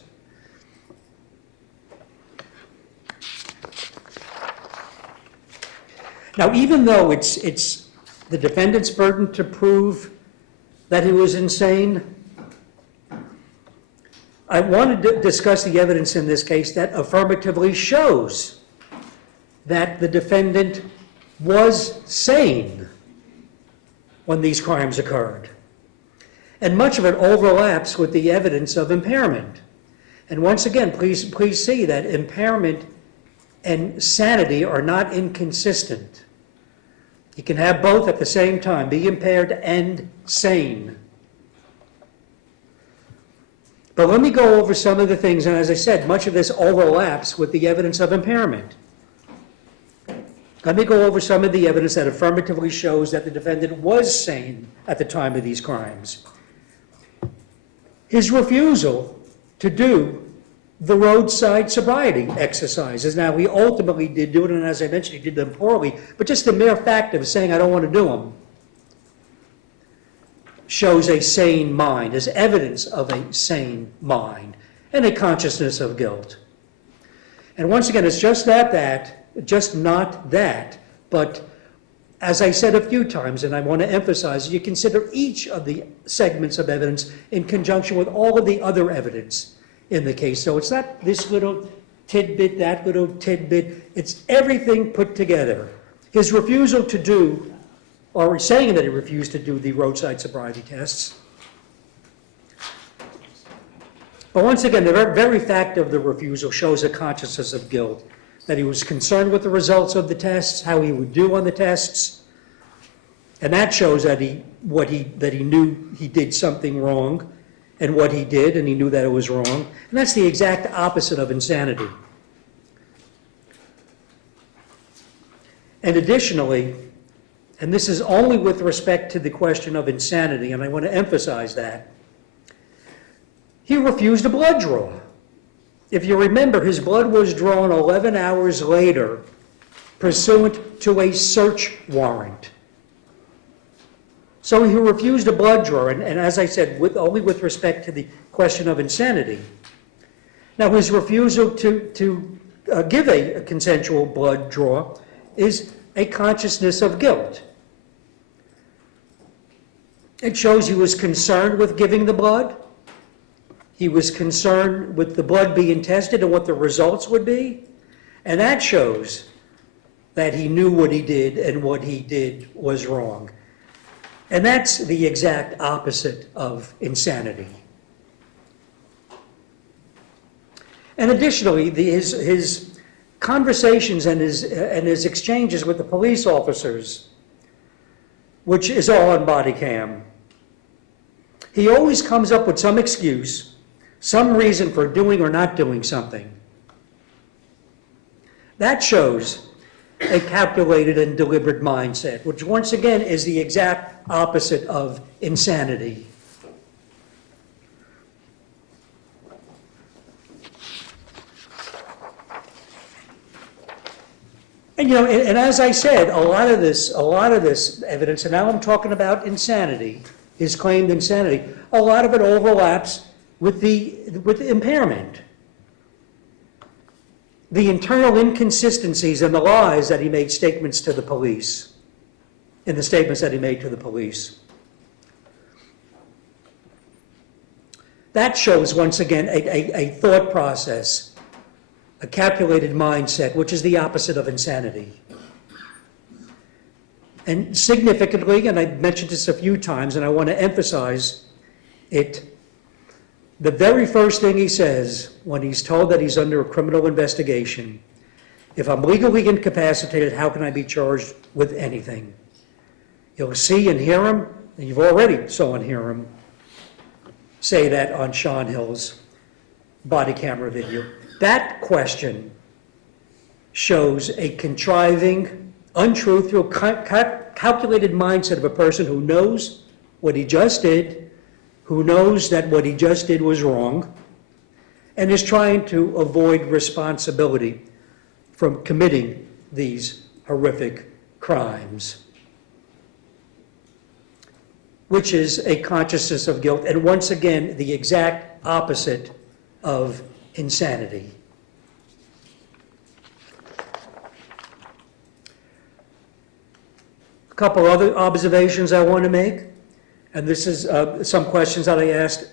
Now, even though it's the defendant's burden to prove that he was insane, I wanted to discuss the evidence in this case that affirmatively shows that the defendant was sane when these crimes occurred. And much of it overlaps with the evidence of impairment. And once again, please see that impairment and sanity are not inconsistent. You can have both at the same time, be impaired and sane. But let me go over some of the things, and as I said, much of this overlaps with the evidence of impairment. Let me go over some of the evidence that affirmatively shows that the defendant was sane at the time of these crimes. His refusal to do the roadside sobriety exercises. Now, he ultimately did do it, and as I mentioned, he did them poorly, but just the mere fact of saying, I don't want to do them, shows a sane mind, is evidence of a sane mind, and a consciousness of guilt. And once again, it's just not that, but as I said a few times, and I want to emphasize, you consider each of the segments of evidence in conjunction with all of the other evidence in the case. So it's not this little tidbit, that little tidbit, it's everything put together. His refusal to do, or saying that he refused to do the roadside sobriety tests. But once again, the very fact of the refusal shows a consciousness of guilt, that he was concerned with the results of the tests, how he would do on the tests, and that shows that he knew he did something wrong, and what he did, and he knew that it was wrong. And that's the exact opposite of insanity. And additionally, and this is only with respect to the question of insanity, and I want to emphasize that, he refused a blood draw. If you remember, his blood was drawn 11 hours later pursuant to a search warrant. So he refused a blood draw, and as I said, only with respect to the question of insanity. Now, his refusal to give a consensual blood draw is a consciousness of guilt. It shows he was concerned with giving the blood. He was concerned with the blood being tested and what the results would be. And that shows that he knew what he did and what he did was wrong. And that's the exact opposite of insanity. And additionally, his conversations and his exchanges with the police officers, which is all on body cam, he always comes up with some excuse, some reason for doing or not doing something. That shows a calculated and deliberate mindset, which once again is the exact opposite of insanity. And and as I said, a lot of this evidence, and now I'm talking about insanity, his claimed insanity, a lot of it overlaps with the impairment. The internal inconsistencies and the lies that he made statements to the police, in the statements that he made to the police. That shows, once again, a thought process, a calculated mindset, which is the opposite of insanity. And significantly, and I've mentioned this a few times, and I want to emphasize it, the very first thing he says when he's told that he's under a criminal investigation, if I'm legally incapacitated, how can I be charged with anything? You'll see and hear him, and you've already saw and hear him say that on Sean Hill's body camera video. That question shows a contriving, untruthful, calculated mindset of a person who knows what he just did, who knows that what he just did was wrong, and is trying to avoid responsibility from committing these horrific crimes, which is a consciousness of guilt, and once again, the exact opposite of insanity. A couple other observations I want to make, and this is some questions that I asked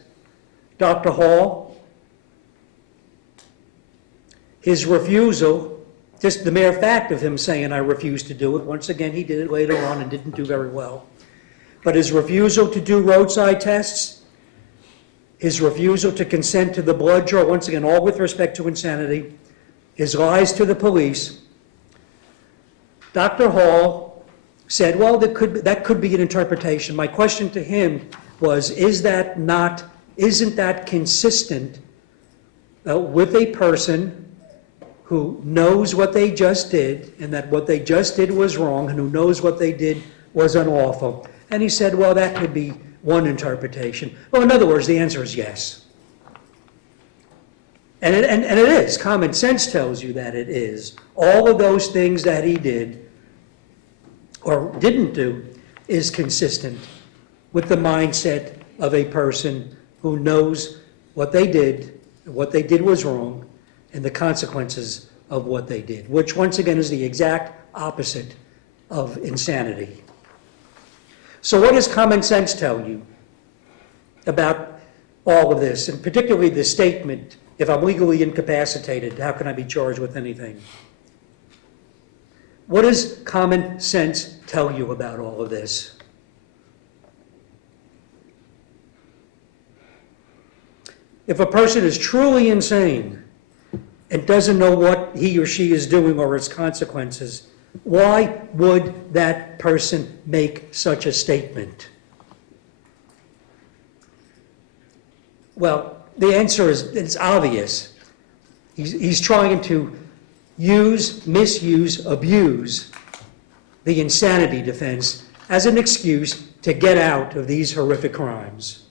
Dr. Hall. His refusal, just the mere fact of him saying, I refuse to do it, once again, he did it later on and didn't do very well. But his refusal to do roadside tests, his refusal to consent to the blood draw, once again, all with respect to insanity, his lies to the police, Dr. Hall said, well, that could be an interpretation. My question to him was, isn't that consistent with a person who knows what they just did, and that what they just did was wrong, and who knows what they did was unlawful? And he said, well, that could be one interpretation. Well, in other words, the answer is yes. And it is. Common sense tells you that it is. All of those things that he did or didn't do is consistent with the mindset of a person who knows what they did was wrong, and the consequences of what they did, which once again is the exact opposite of insanity. So what does common sense tell you about all of this, and particularly the statement, if I'm legally incapacitated, how can I be charged with anything? What does common sense tell you about all of this? If a person is truly insane and doesn't know what he or she is doing or its consequences, why would that person make such a statement? Well, the answer is it's obvious. He's trying to use, misuse, abuse the insanity defense as an excuse to get out of these horrific crimes.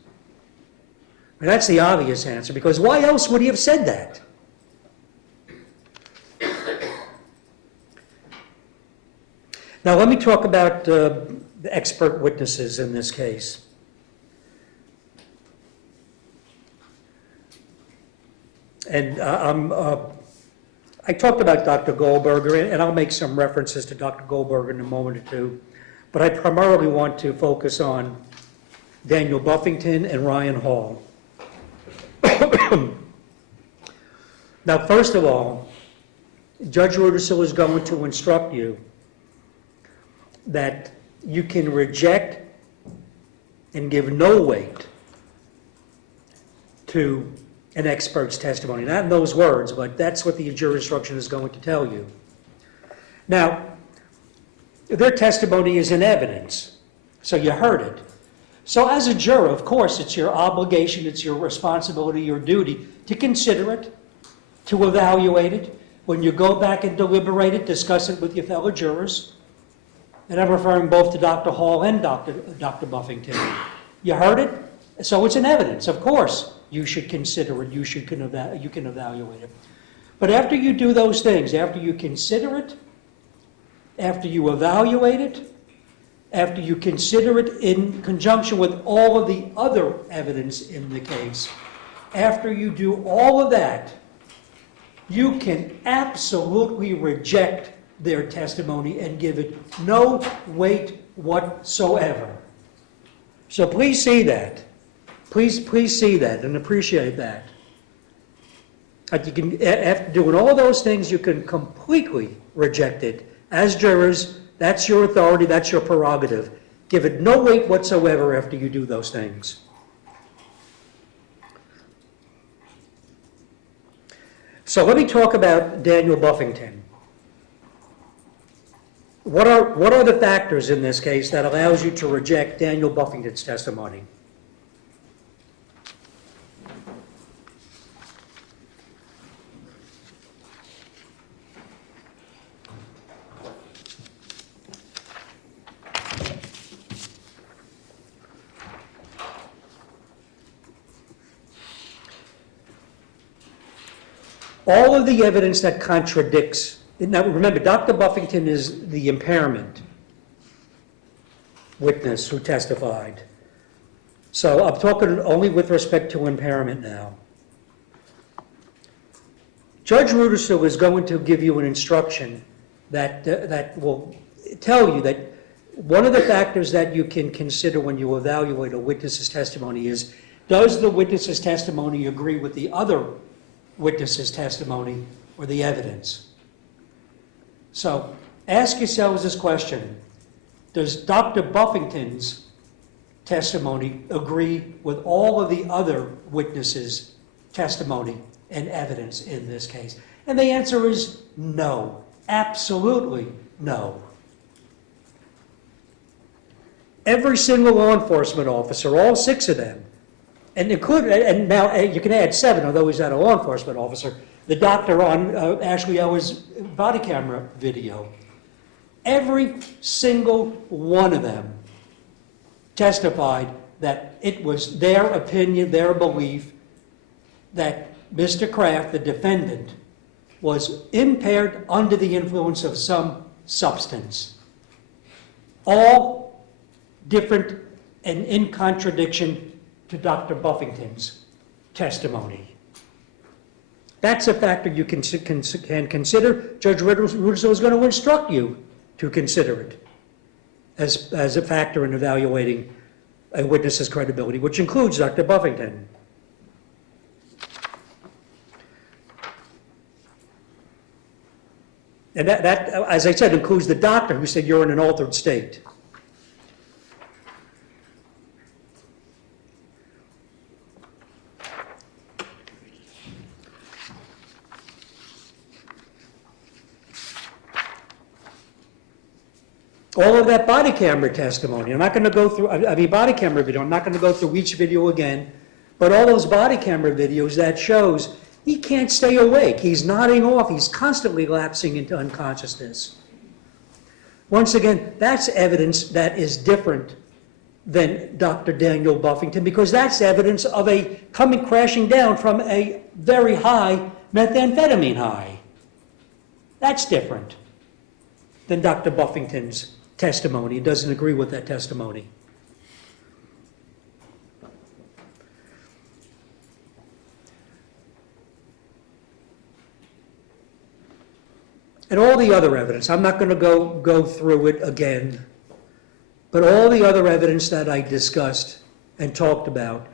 And that's the obvious answer, because why else would he have said that? Now let me talk about the expert witnesses in this case. And I talked about Dr. Goldberger, and I'll make some references to Dr. Goldberger in a moment or two, but I primarily want to focus on Daniel Buffington and Ryan Hall. Now, first of all, Judge Rudisil is going to instruct you that you can reject and give no weight to an expert's testimony. Not in those words, but that's what the jury instruction is going to tell you. Now, their testimony is in evidence, so you heard it. So as a juror, of course, it's your obligation, it's your responsibility, your duty to consider it, to evaluate it. When you go back and deliberate it, discuss it with your fellow jurors. And I'm referring both to Dr. Hall and Dr. Buffington. You heard it? So it's in evidence. Of course, you should consider it. You can evaluate it. But after you do those things, after you consider it, after you evaluate it, after you consider it in conjunction with all of the other evidence in the case, after you do all of that, you can absolutely reject their testimony and give it no weight whatsoever. So please see that. Please see that and appreciate that. You can, after doing all those things, you can completely reject it. As jurors, that's your authority, that's your prerogative. Give it no weight whatsoever after you do those things. So let me talk about Daniel Buffington. What are the factors in this case that allows you to reject Daniel Buffington's testimony? All of the evidence that contradicts, now remember, Dr. Buffington is the impairment witness who testified. So I'm talking only with respect to impairment now. Judge Rudisil is going to give you an instruction that will tell you that one of the factors that you can consider when you evaluate a witness's testimony is, does the witness's testimony agree with the other witness's testimony or the evidence? So ask yourselves this question: does Dr. Buffington's testimony agree with all of the other witnesses' testimony and evidence in this case? And the answer is no, absolutely no. Every single law enforcement officer, all 6 of them, and now you can add 7, although he's not a law enforcement officer, the doctor on Ashley Eller's body camera video, every single one of them testified that it was their opinion, their belief, that Mr. Kraft, the defendant, was impaired under the influence of some substance. All different and in contradiction to Dr. Buffington's testimony. That's a factor you can consider. Judge Rudisil is going to instruct you to consider it. as a factor in evaluating a witness's credibility, which includes Dr. Buffington. And that, as I said, includes the doctor who said you're in an altered state. All of that body camera testimony, I'm not going to go through, body camera video, I'm not going to go through each video again, but all those body camera videos, that shows he can't stay awake. He's nodding off. He's constantly lapsing into unconsciousness. Once again, that's evidence that is different than Dr. Daniel Buffington, because that's evidence of a coming crashing down from a very high methamphetamine high. That's different than Dr. Buffington's testimony. He doesn't agree with that testimony. And all the other evidence, I'm not going to go through it again, but all the other evidence that I discussed and talked about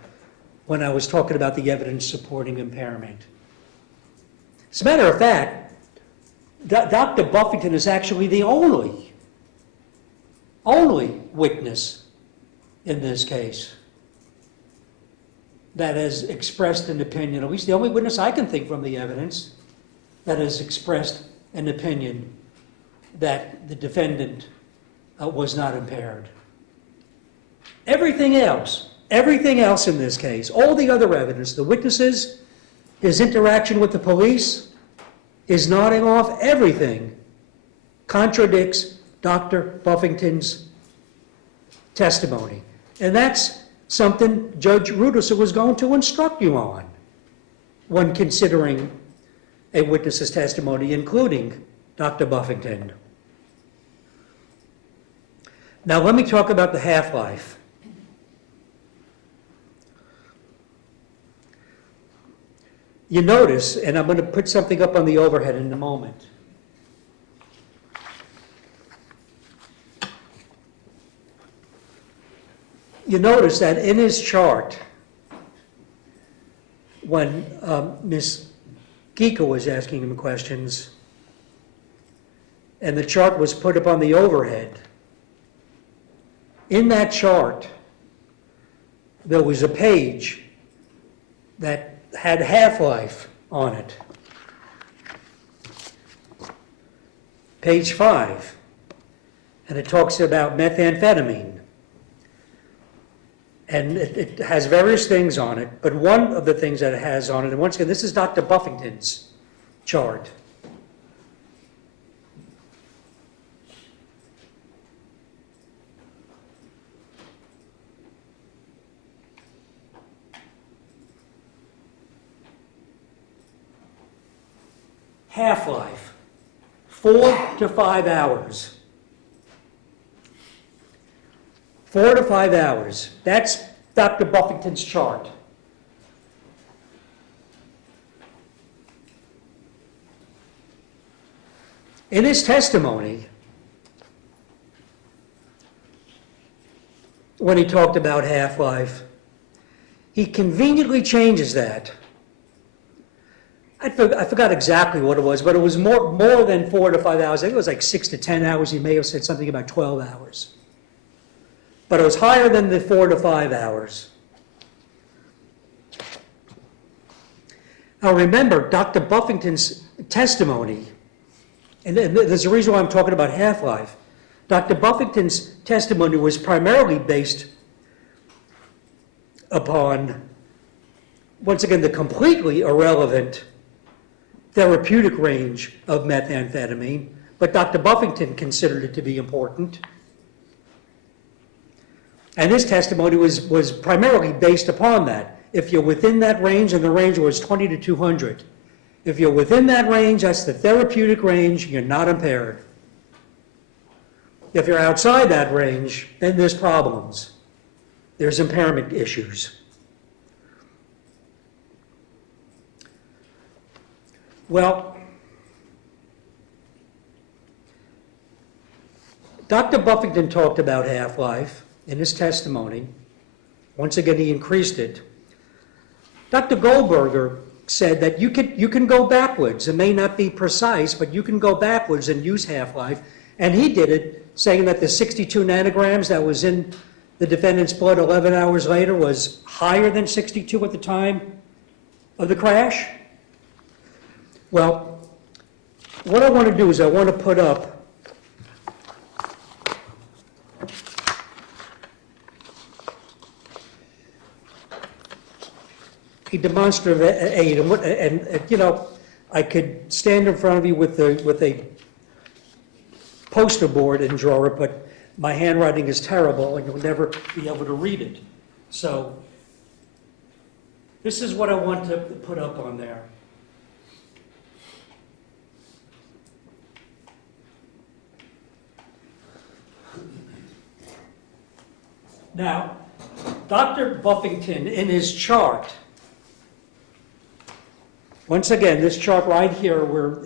when I was talking about the evidence supporting impairment. As a matter of fact, Dr. Buffington is actually the only witness in this case that has expressed an opinion, at least the only witness I can think from the evidence, that has expressed an opinion that the defendant was not impaired. Everything else in this case, all the other evidence, the witnesses, his interaction with the police, his nodding off, everything contradicts Dr. Buffington's testimony. And that's something Judge Ruderson was going to instruct you on when considering a witness's testimony, including Dr. Buffington. Now let me talk about the half-life. You notice, and I'm going to put something up on the overhead in a moment. You notice that in his chart, when Ms. Geika was asking him questions, and the chart was put up on the overhead, in that chart, there was a page that had half-life on it. Page 5. And it talks about methamphetamine. And it has various things on it, but one of the things that it has on it, and once again, this is Dr. Buffington's chart. Half-life, 4 to 5 hours. 4 to 5 hours. That's Dr. Buffington's chart. In his testimony, when he talked about half-life, he conveniently changes that. I forgot exactly what it was, but it was more than 4 to 5 hours. I think it was like 6 to 10 hours. He may have said something about 12 hours. But it was higher than the 4 to 5 hours. Now remember, Dr. Buffington's testimony, and there's a reason why I'm talking about half-life. Dr. Buffington's testimony was primarily based upon, once again, the completely irrelevant therapeutic range of methamphetamine, but Dr. Buffington considered it to be important. And his testimony was primarily based upon that. If you're within that range, and the range was 20 to 200, if you're within that range, that's the therapeutic range, you're not impaired. If you're outside that range, then there's problems. There's impairment issues. Well, Dr. Buffington talked about half-life in his testimony. Once again, he increased it. Dr. Goldberger said that you can go backwards. It may not be precise, but you can go backwards and use half-life. And he did it, saying that the 62 nanograms that was in the defendant's blood 11 hours later was higher than 62 at the time of the crash. Well, what I want to do is I want to put up a demonstrative aid, and you know, I could stand in front of you with a poster board and draw it, but my handwriting is terrible and you'll never be able to read it. So this is what I want to put up on there. Now, Dr. Buffington, in his chart, once again, this chart right here where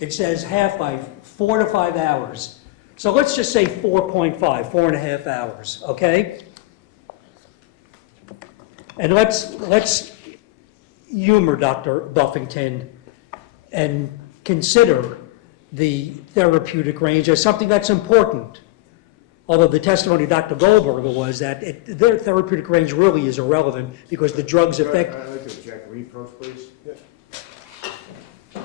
it says half-life, 4 to 5 hours. So let's just say 4.5, 4.5 hours, okay? And let's humor Dr. Buffington and consider the therapeutic range as something that's important. Although the testimony of Dr. Goldberger was that their therapeutic range really is irrelevant because the drugs affect... I'd like to object. Reapproach, please. Yes. I'm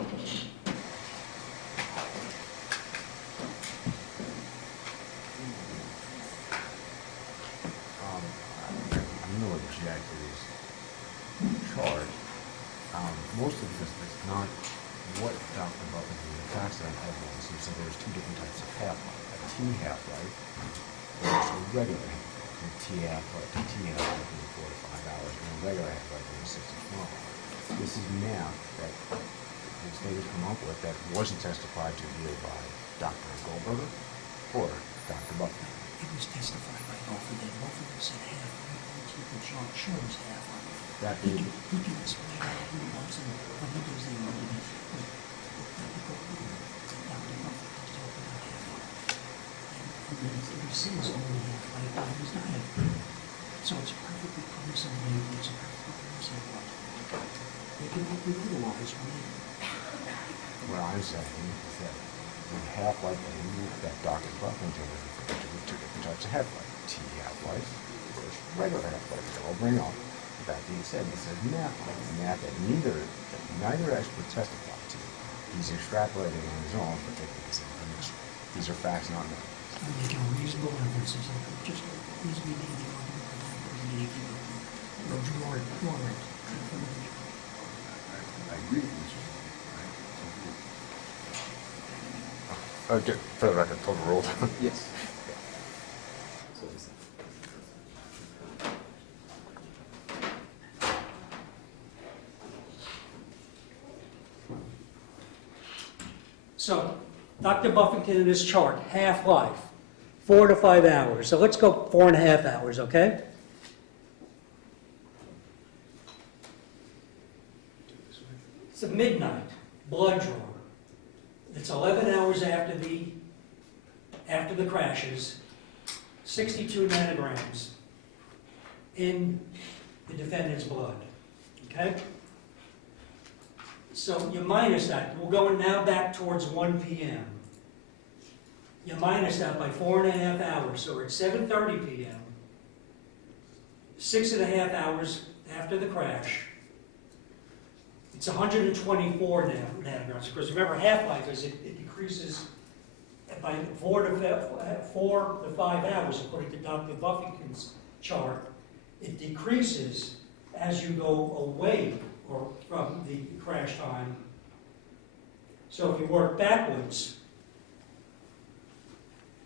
going to object to this chart. Most of this is not what Dr. Buffington, the facts that I have on this. He said there's two different types of half-life. A T half-life, there's a regular half-life. And T half-life is 4 to 5 hours, and a regular half-life is 6 to 12 hours. This is math that the state has come up with that wasn't testified to either by Dr. Goldberger or Dr. Buffington. It was testified by both of them. Both of them said half-life. The chart shows half-life. That He is, can explain how he wants and how he does the argument. But Dr. Buffington's talking about half-life. And he says only half-life, but it was not half-life. So it's perfectly permissible language. It's perfectly permissible. They can help you otherwise, right? what I'm saying is that the half-life that Dr. Buffington referred to with two different types of half-life. T half-life, regular half-life, that will bring up. That being said, he says math that neither expert testified to. He's extrapolating on his own, but taking this information. These are facts, not myths. I'm making reasonable inferences. Just please be made the argument for that person to give you. Or draw it. I agree with you. For the record, total ruled. Yes. So, Dr. Buffington in his chart, half-life, 4 to 5 hours. So let's go 4.5 hours, okay? It's a midnight blood draw. It's 11 hours after the crashes, 62 nanograms in the defendant's blood, okay? So you minus that. We're going now back towards 1 p.m. You minus that by 4.5 hours, so we're at 7:30 p.m., 6.5 hours after the crash. It's 124 nanograms. Because remember, half-life is it decreases by 4 to 5 hours, according to Dr. Buffington's chart. It decreases as you go away or from the crash time. So if you work backwards,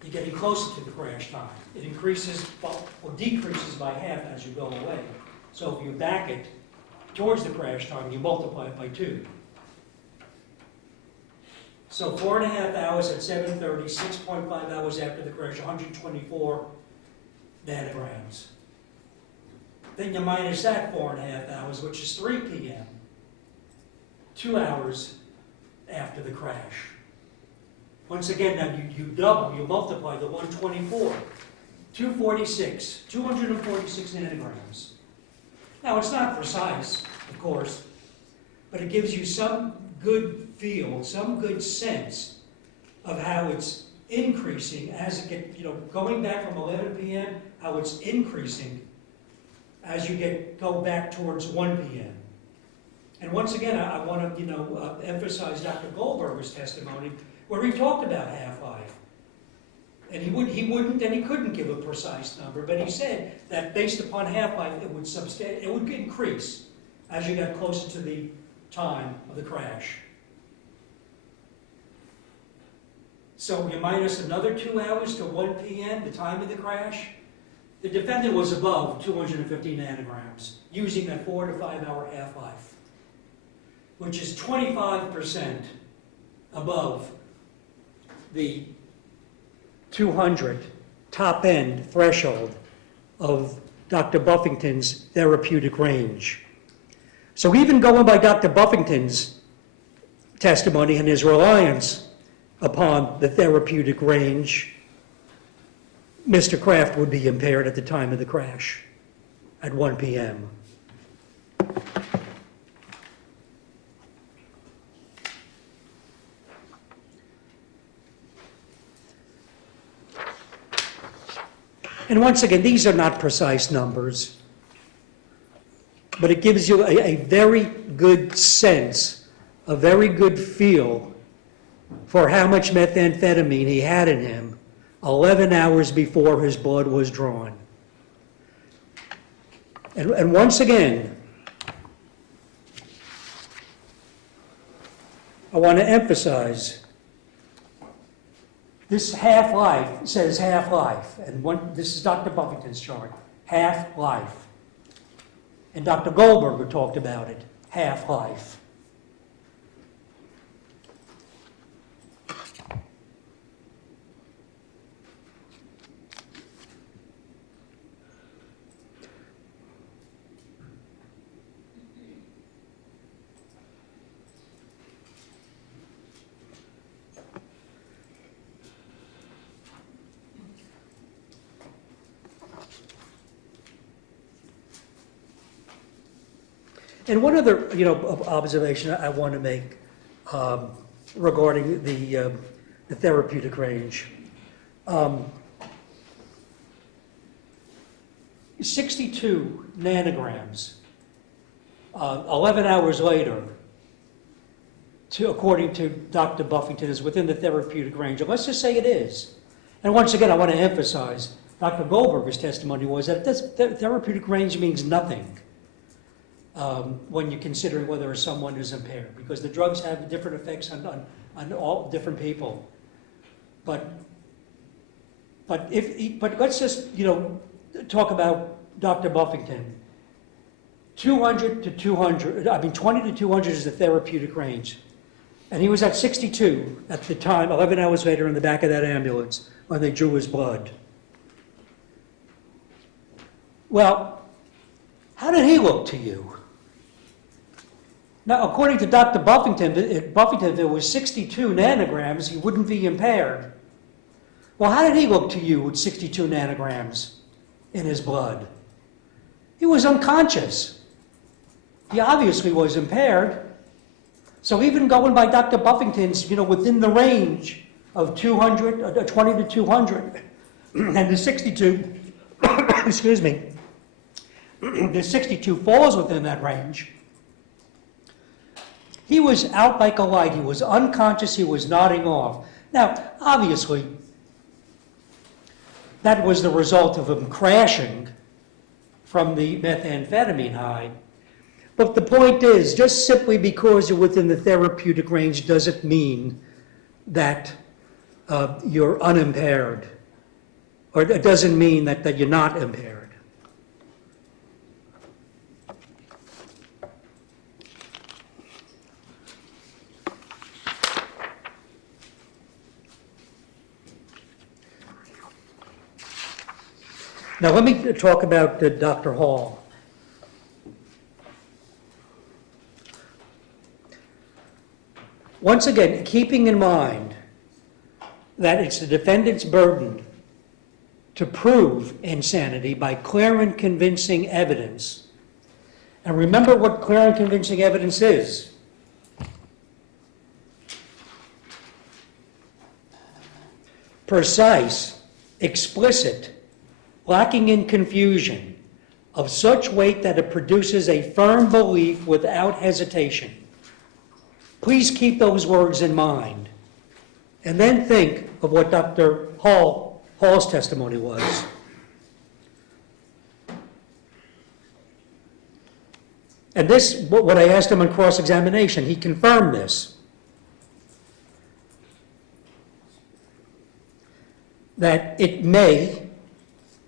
you're getting closer to the crash time. It increases or decreases by half as you go away. So if you back it towards the crash time, you multiply it by 2. So 4.5 hours at 7:30, 6.5 hours after the crash, 124 nanograms. Then you minus that 4.5 hours, which is 3 p.m., 2 hours after the crash. Once again, now you double, you multiply the 124, 246 nanograms. Now, it's not precise, of course, but it gives you some good feel, some good sense of how it's increasing as it gets, going back from 11 p.m., how it's increasing as you go back towards 1 p.m. And once again, I want to, emphasize Dr. Goldberger's testimony where he talked about half-life. And he wouldn't and he couldn't give a precise number, but he said that based upon half-life, it would increase as you got closer to the time of the crash. So you minus another 2 hours to 1 p.m., the time of the crash. The defendant was above 250 nanograms, using that 4 to 5 hour half-life, which is 25% above the 200 top-end threshold of Dr. Buffington's therapeutic range. So even going by Dr. Buffington's testimony and his reliance upon the therapeutic range, Mr. Kraft would be impaired at the time of the crash at 1 p.m. And once again, these are not precise numbers, but it gives you a very good sense, a very good feel for how much methamphetamine he had in him 11 hours before his blood was drawn. And once again, I want to emphasize, this half-life says half-life, and this is Dr. Buffington's chart, half-life. And Dr. Goldberger talked about it, half-life. And one other, observation I want to make regarding the therapeutic range. 62 nanograms, 11 hours later, according to Dr. Buffington, is within the therapeutic range. And let's just say it is. And once again, I want to emphasize, Dr. Goldberger's testimony was that therapeutic range means nothing. When you're considering whether someone is impaired, because the drugs have different effects on all different people. But let's just talk about Dr. Buffington. 20 to 200 is the therapeutic range, and he was at 62 at the time, 11 hours later, in the back of that ambulance when they drew his blood. Well, how did he look to you? Now, according to Dr. Buffington, if there was 62 nanograms, he wouldn't be impaired. Well, how did he look to you with 62 nanograms in his blood? He was unconscious. He obviously was impaired. So even going by Dr. Buffington's, within the range of 200, 20 to 200, and the 62, excuse me, the 62 falls within that range. He was out like a light. He was unconscious. He was nodding off. Now, obviously, that was the result of him crashing from the methamphetamine high. But the point is, just simply because you're within the therapeutic range doesn't mean that you're unimpaired, or it doesn't mean that you're not impaired. Now let me talk about Dr. Hall. Once again, keeping in mind that it's the defendant's burden to prove insanity by clear and convincing evidence. And remember what clear and convincing evidence is. Precise, explicit, lacking in confusion, of such weight that it produces a firm belief without hesitation. Please keep those words in mind. And then think of what Dr. Hall's testimony was. And this, what I asked him on cross-examination, he confirmed this. That it may,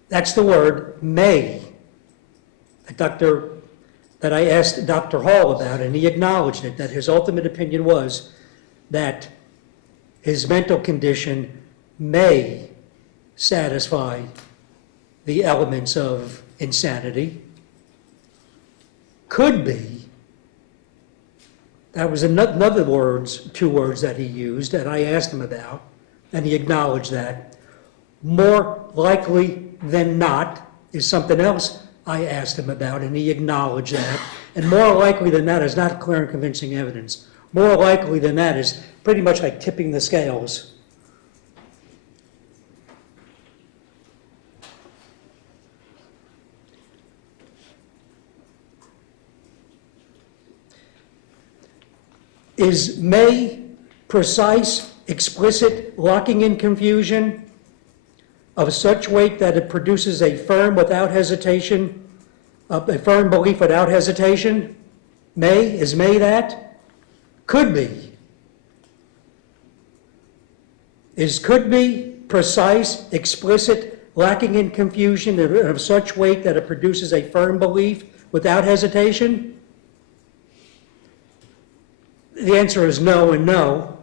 that's the word, may, that I asked Dr. Hall about, and he acknowledged it, that his ultimate opinion was that his mental condition may satisfy the elements of insanity. Could be. That was another two words that he used that I asked him about, and he acknowledged that. More likely than not is something else I asked him about, and he acknowledged that. And more likely than that is not clear and convincing evidence. More likely than that is pretty much like tipping the scales. Is may precise, explicit, lacking in confusion, of such weight that it produces a firm without hesitation, a firm belief without hesitation? Is may that? Could be. Is could be precise, explicit, lacking in confusion, and of such weight that it produces a firm belief without hesitation? The answer is no and no.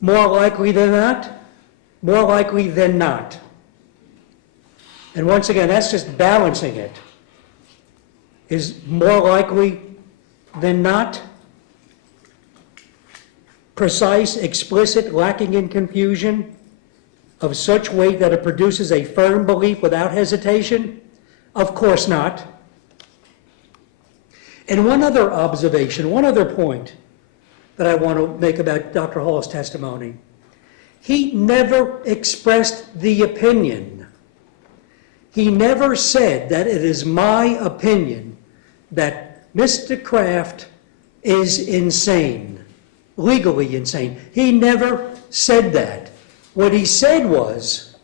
More likely than not? More likely than not. And once again, that's just balancing it. Is more likely than not precise, explicit, lacking in confusion, of such weight that it produces a firm belief without hesitation? Of course not. And one other observation, one other point that I want to make about Dr. Hall's testimony. He never expressed the opinion. He never said that it is my opinion that Mr. Kraft is insane, legally insane. He never said that. What he said was,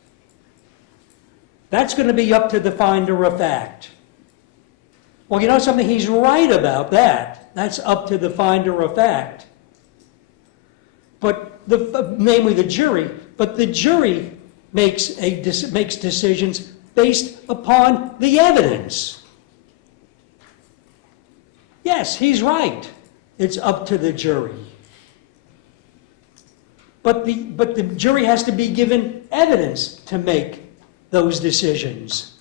that's going to be up to the finder of fact. Well, you know something? He's right about that. That's up to the finder of fact. But namely the jury, but the jury makes decisions based upon the evidence. Yes, he's right. It's up to the jury. But the jury has to be given evidence to make those decisions.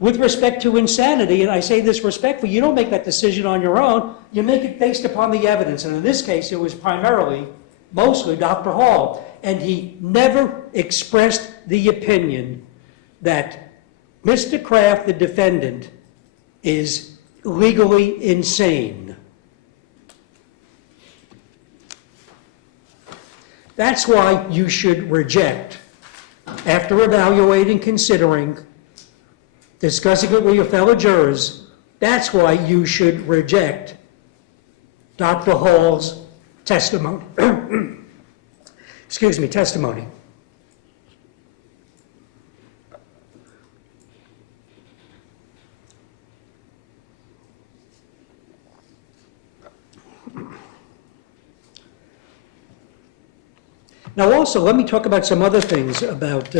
With respect to insanity, and I say this respectfully, you don't make that decision on your own, you make it based upon the evidence. And in this case, it was mostly Dr. Hall. And he never expressed the opinion that Mr. Kraft, the defendant, is legally insane. That's why you should reject, after evaluating, considering, discussing it with your fellow jurors, that's why you should reject Dr. Hall's testimony. Testimony. Now also, let me talk about some other things about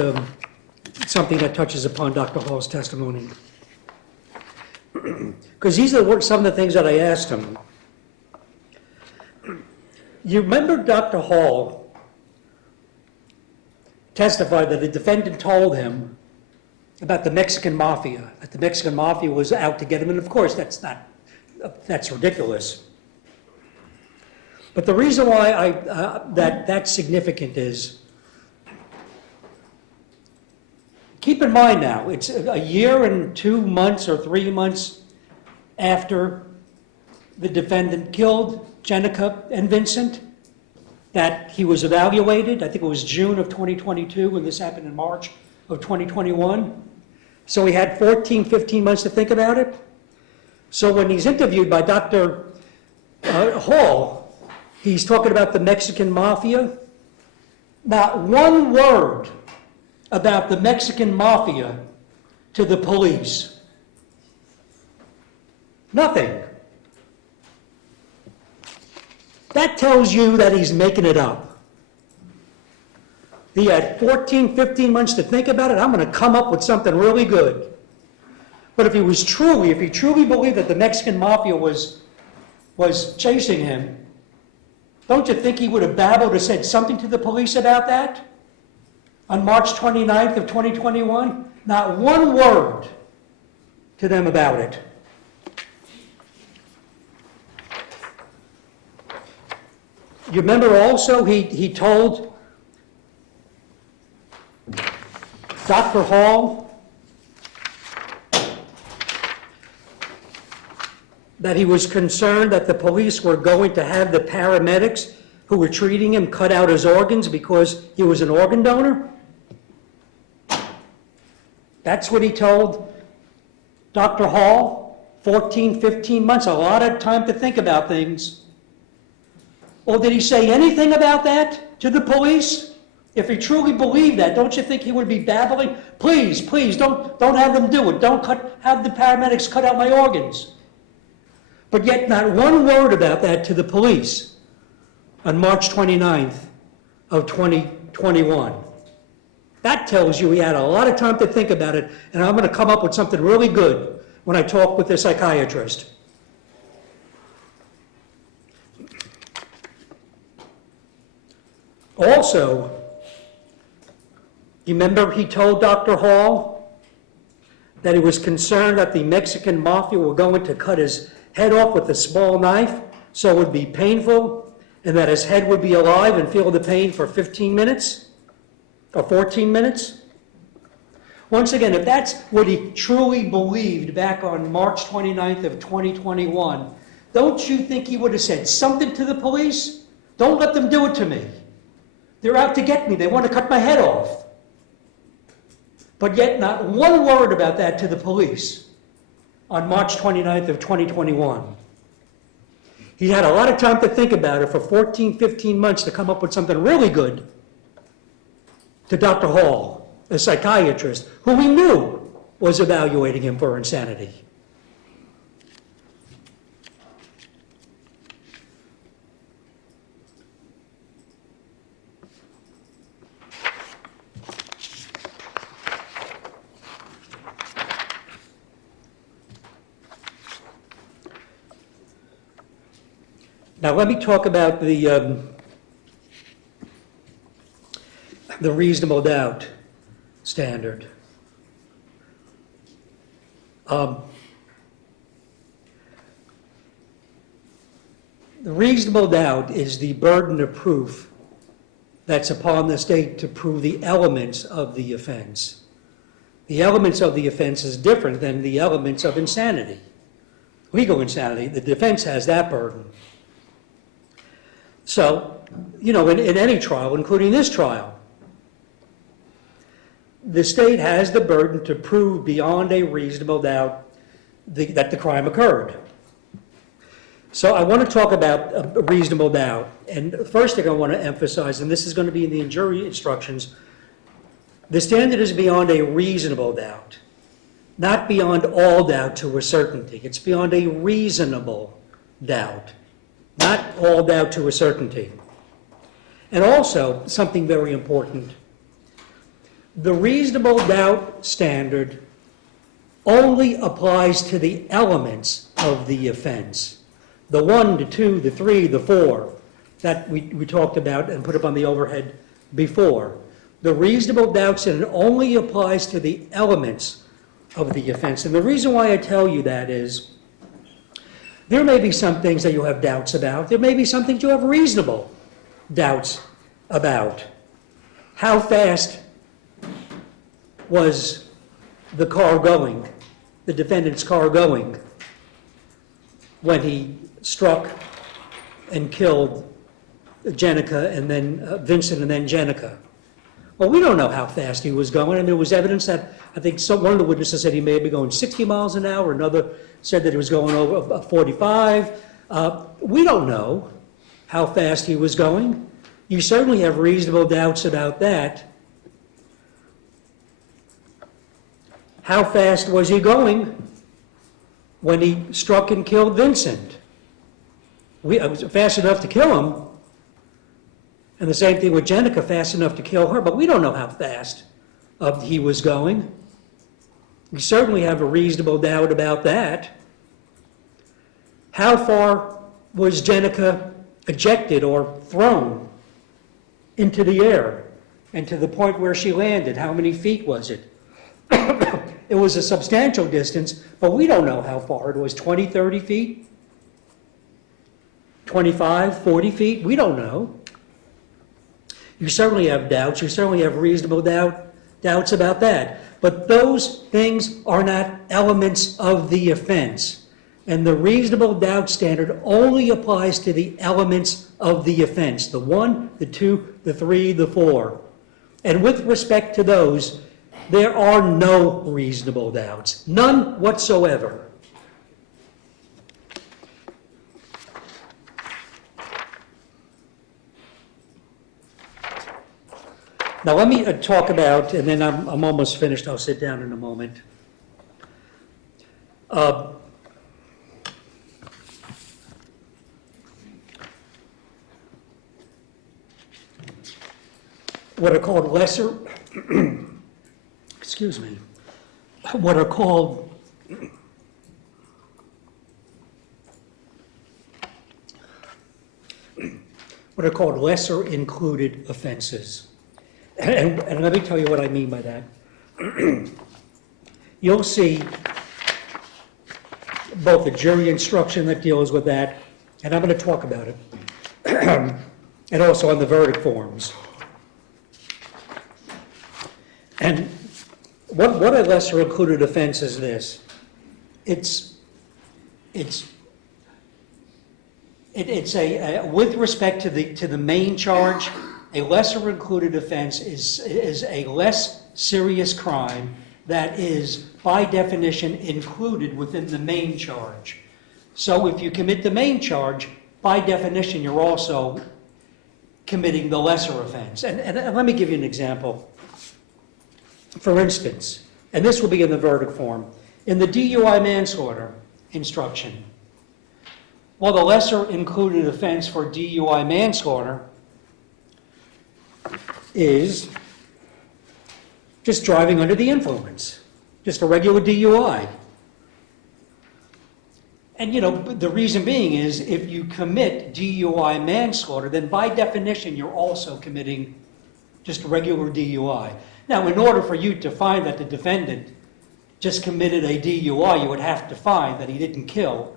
something that touches upon Dr. Hall's testimony. Because these are some of the things that I asked him. You remember Dr. Hall testified that the defendant told him about the Mexican mafia, that the Mexican mafia was out to get him, and of course that's ridiculous. But the reason why that's significant is, keep in mind now, it's a year and 2 months or 3 months after the defendant killed Jenica and Vincent that he was evaluated. I think it was June of 2022, and this happened in March of 2021. So he had 14, 15 months to think about it. So when he's interviewed by Dr. Hall, he's talking about the Mexican mafia. Not one word about the Mexican mafia to the police. Nothing. That tells you that he's making it up. He had 14, 15 months to think about it. I'm going to come up with something really good. But if he truly believed that the Mexican mafia was chasing him, don't you think he would have babbled or said something to the police about that? On March 29th of 2021? Not one word to them about it. You remember also he told Dr. Hall that he was concerned that the police were going to have the paramedics who were treating him cut out his organs because he was an organ donor? That's what he told Dr. Hall. 14, 15 months, a lot of time to think about things. Or did he say anything about that to the police? If he truly believed that, don't you think he would be babbling? Please, don't have them do it. Don't have the paramedics cut out my organs. But yet not one word about that to the police on March 29th of 2021. That tells you he had a lot of time to think about it, and I'm going to come up with something really good when I talk with the psychiatrist. Also, you remember he told Dr. Hall that he was concerned that the Mexican mafia were going to cut his head off with a small knife so it would be painful and that his head would be alive and feel the pain for 15 minutes or 14 minutes? Once again, if that's what he truly believed back on March 29th of 2021, don't you think he would have said something to the police? Don't let them do it to me. They're out to get me. They want to cut my head off. But yet not one word about that to the police on March 29th of 2021. He had a lot of time to think about it for 14, 15 months to come up with something really good to Dr. Hall, a psychiatrist, who he knew was evaluating him for insanity. Now let me talk about the reasonable doubt standard. The reasonable doubt is the burden of proof that's upon the state to prove the elements of the offense. The elements of the offense is different than the elements of insanity. Legal insanity, the defense has that burden. So, in any trial, including this trial, the state has the burden to prove beyond a reasonable doubt that the crime occurred. So I want to talk about a reasonable doubt. And the first thing I want to emphasize, and this is going to be in the jury instructions, the standard is beyond a reasonable doubt, not beyond all doubt to a certainty. It's beyond a reasonable doubt, not all doubt to a certainty. And also, something very important, the reasonable doubt standard only applies to the elements of the offense. The 1, the 2, the 3, the 4, that we talked about and put up on the overhead before. The reasonable doubt standard only applies to the elements of the offense. And the reason why I tell you that is, There may be some things that you have doubts about. There may be some things you have reasonable doubts about. How fast was the car going, the defendant's car going, when he struck and killed Jenica and then Vincent and then Jenica? Well, we don't know how fast he was going, and there was evidence that I think one of the witnesses said he may have been going 60 miles an hour. Another said that he was going over 45. We don't know how fast he was going. You certainly have reasonable doubts about that. How fast was he going when he struck and killed Vincent? It was fast enough to kill him. And the same thing with Jenica, fast enough to kill her, but we don't know how fast he was going. We certainly have a reasonable doubt about that. How far was Jenica ejected or thrown into the air and to the point where she landed? How many feet was it? It was a substantial distance, but we don't know how far it was, 20, 30 feet? 25, 40 feet? We don't know. You certainly have doubts. You certainly have reasonable doubts about that. But those things are not elements of the offense. And the reasonable doubt standard only applies to the elements of the offense, the 1, the 2, the 3, the 4. And with respect to those, there are no reasonable doubts, none whatsoever. Now let me talk about, and then I'm almost finished, I'll sit down in a moment. What are called lesser, excuse me, what are called lesser included offenses. And let me tell you what I mean by that. You'll see both the jury instruction that deals with that, and I'm going to talk about it, and also on the verdict forms. And what a lesser included offense is this? It's a with respect to the main charge, a lesser included offense is a less serious crime that is by definition included within the main charge. So if you commit the main charge, by definition you're also committing the lesser offense. And let me give you an example. For instance, and this will be in the verdict form, in the DUI manslaughter instruction, well, the lesser included offense for DUI manslaughter is just driving under the influence, just a regular DUI. And the reason being is if you commit DUI manslaughter, then by definition you're also committing just regular DUI. Now, in order for you to find that the defendant just committed a DUI, you would have to find that he didn't kill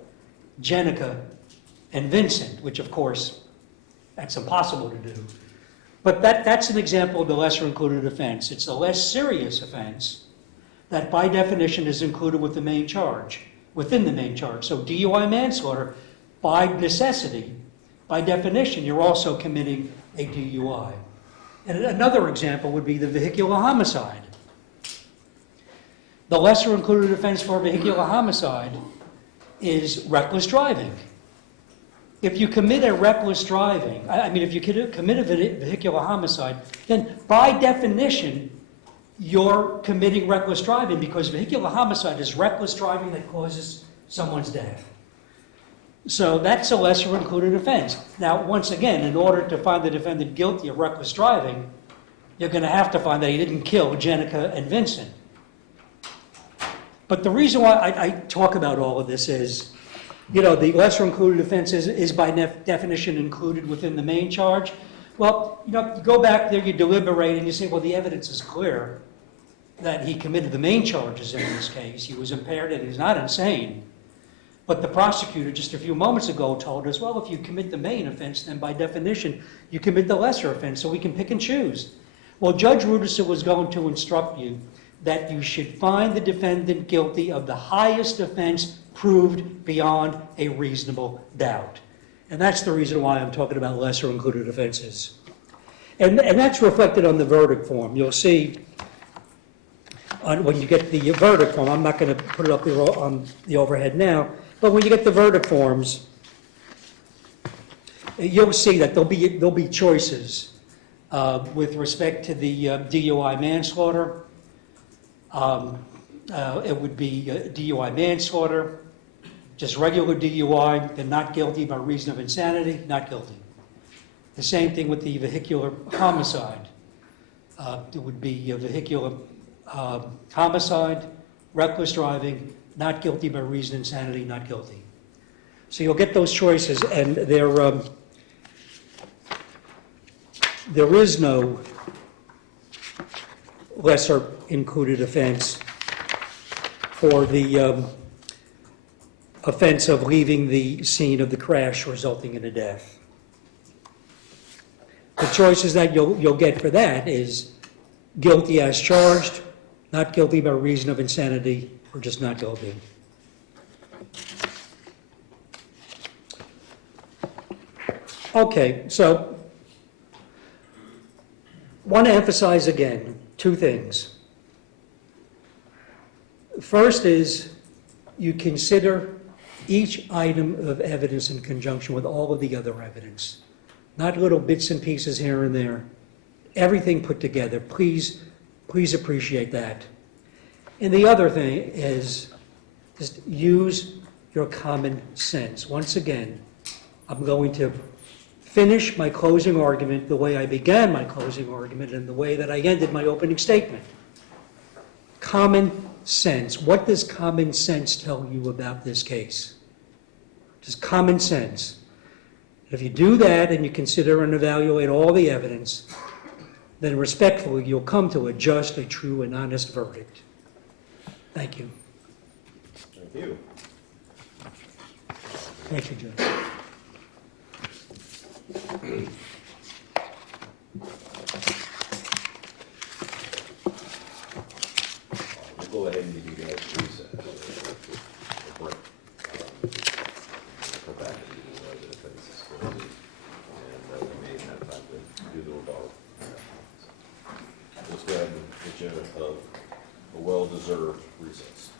Jenica and Vincent, which, of course, that's impossible to do. But that's an example of the lesser included offense. It's a less serious offense that, by definition, is included with the main charge, within the main charge. So DUI manslaughter, by necessity, by definition, you're also committing a DUI. And another example would be the vehicular homicide. The lesser included offense for vehicular homicide is reckless driving. If you commit a reckless driving, if you commit a vehicular homicide, then by definition, you're committing reckless driving because vehicular homicide is reckless driving that causes someone's death. So that's a lesser included offense. Now, once again, in order to find the defendant guilty of reckless driving, you're going to have to find that he didn't kill Jenica and Vincent. But the reason why I talk about all of this is, the lesser included offense is by definition included within the main charge. Well, you go back there, you deliberate, and you say, well, the evidence is clear that he committed the main charges in this case. He was impaired and he's not insane. But the prosecutor just a few moments ago told us, well, if you commit the main offense, then by definition, you commit the lesser offense, so we can pick and choose. Well, Judge Rudison was going to instruct you that you should find the defendant guilty of the highest offense proved beyond a reasonable doubt. And that's the reason why I'm talking about lesser included offenses. And that's reflected on the verdict form. You'll see when you get the verdict form, I'm not going to put it up here on the overhead now, but when you get the verdict forms, you'll see that there'll be choices with respect to the DUI manslaughter. It would be DUI manslaughter, just regular DUI, then not guilty by reason of insanity, not guilty. The same thing with the vehicular homicide. It would be a vehicular homicide, reckless driving, not guilty by reason of insanity, not guilty. So you'll get those choices, and there is no lesser included offense for the offense of leaving the scene of the crash resulting in a death. The choices that you'll get for that is guilty as charged, not guilty by reason of insanity, or just not guilty. Okay, so want to emphasize again two things. First is you consider each item of evidence in conjunction with all of the other evidence, not little bits and pieces here and there. Everything put together. Please appreciate that. And the other thing is just use your common sense. Once again, I'm going to finish my closing argument the way I began my closing argument and the way that I ended my opening statement. Common sense. What does common sense tell you about this case? Just common sense. If you do that and you consider and evaluate all the evidence, then respectfully you'll come to a just, a true, and honest verdict. Thank you. Thank you. Thank you, Judge. We'll go ahead and give you guys recess. A break. Come back and do the defense's closing, and we may have time to do the rebuttal. Let's go ahead and get you a well-deserved recess.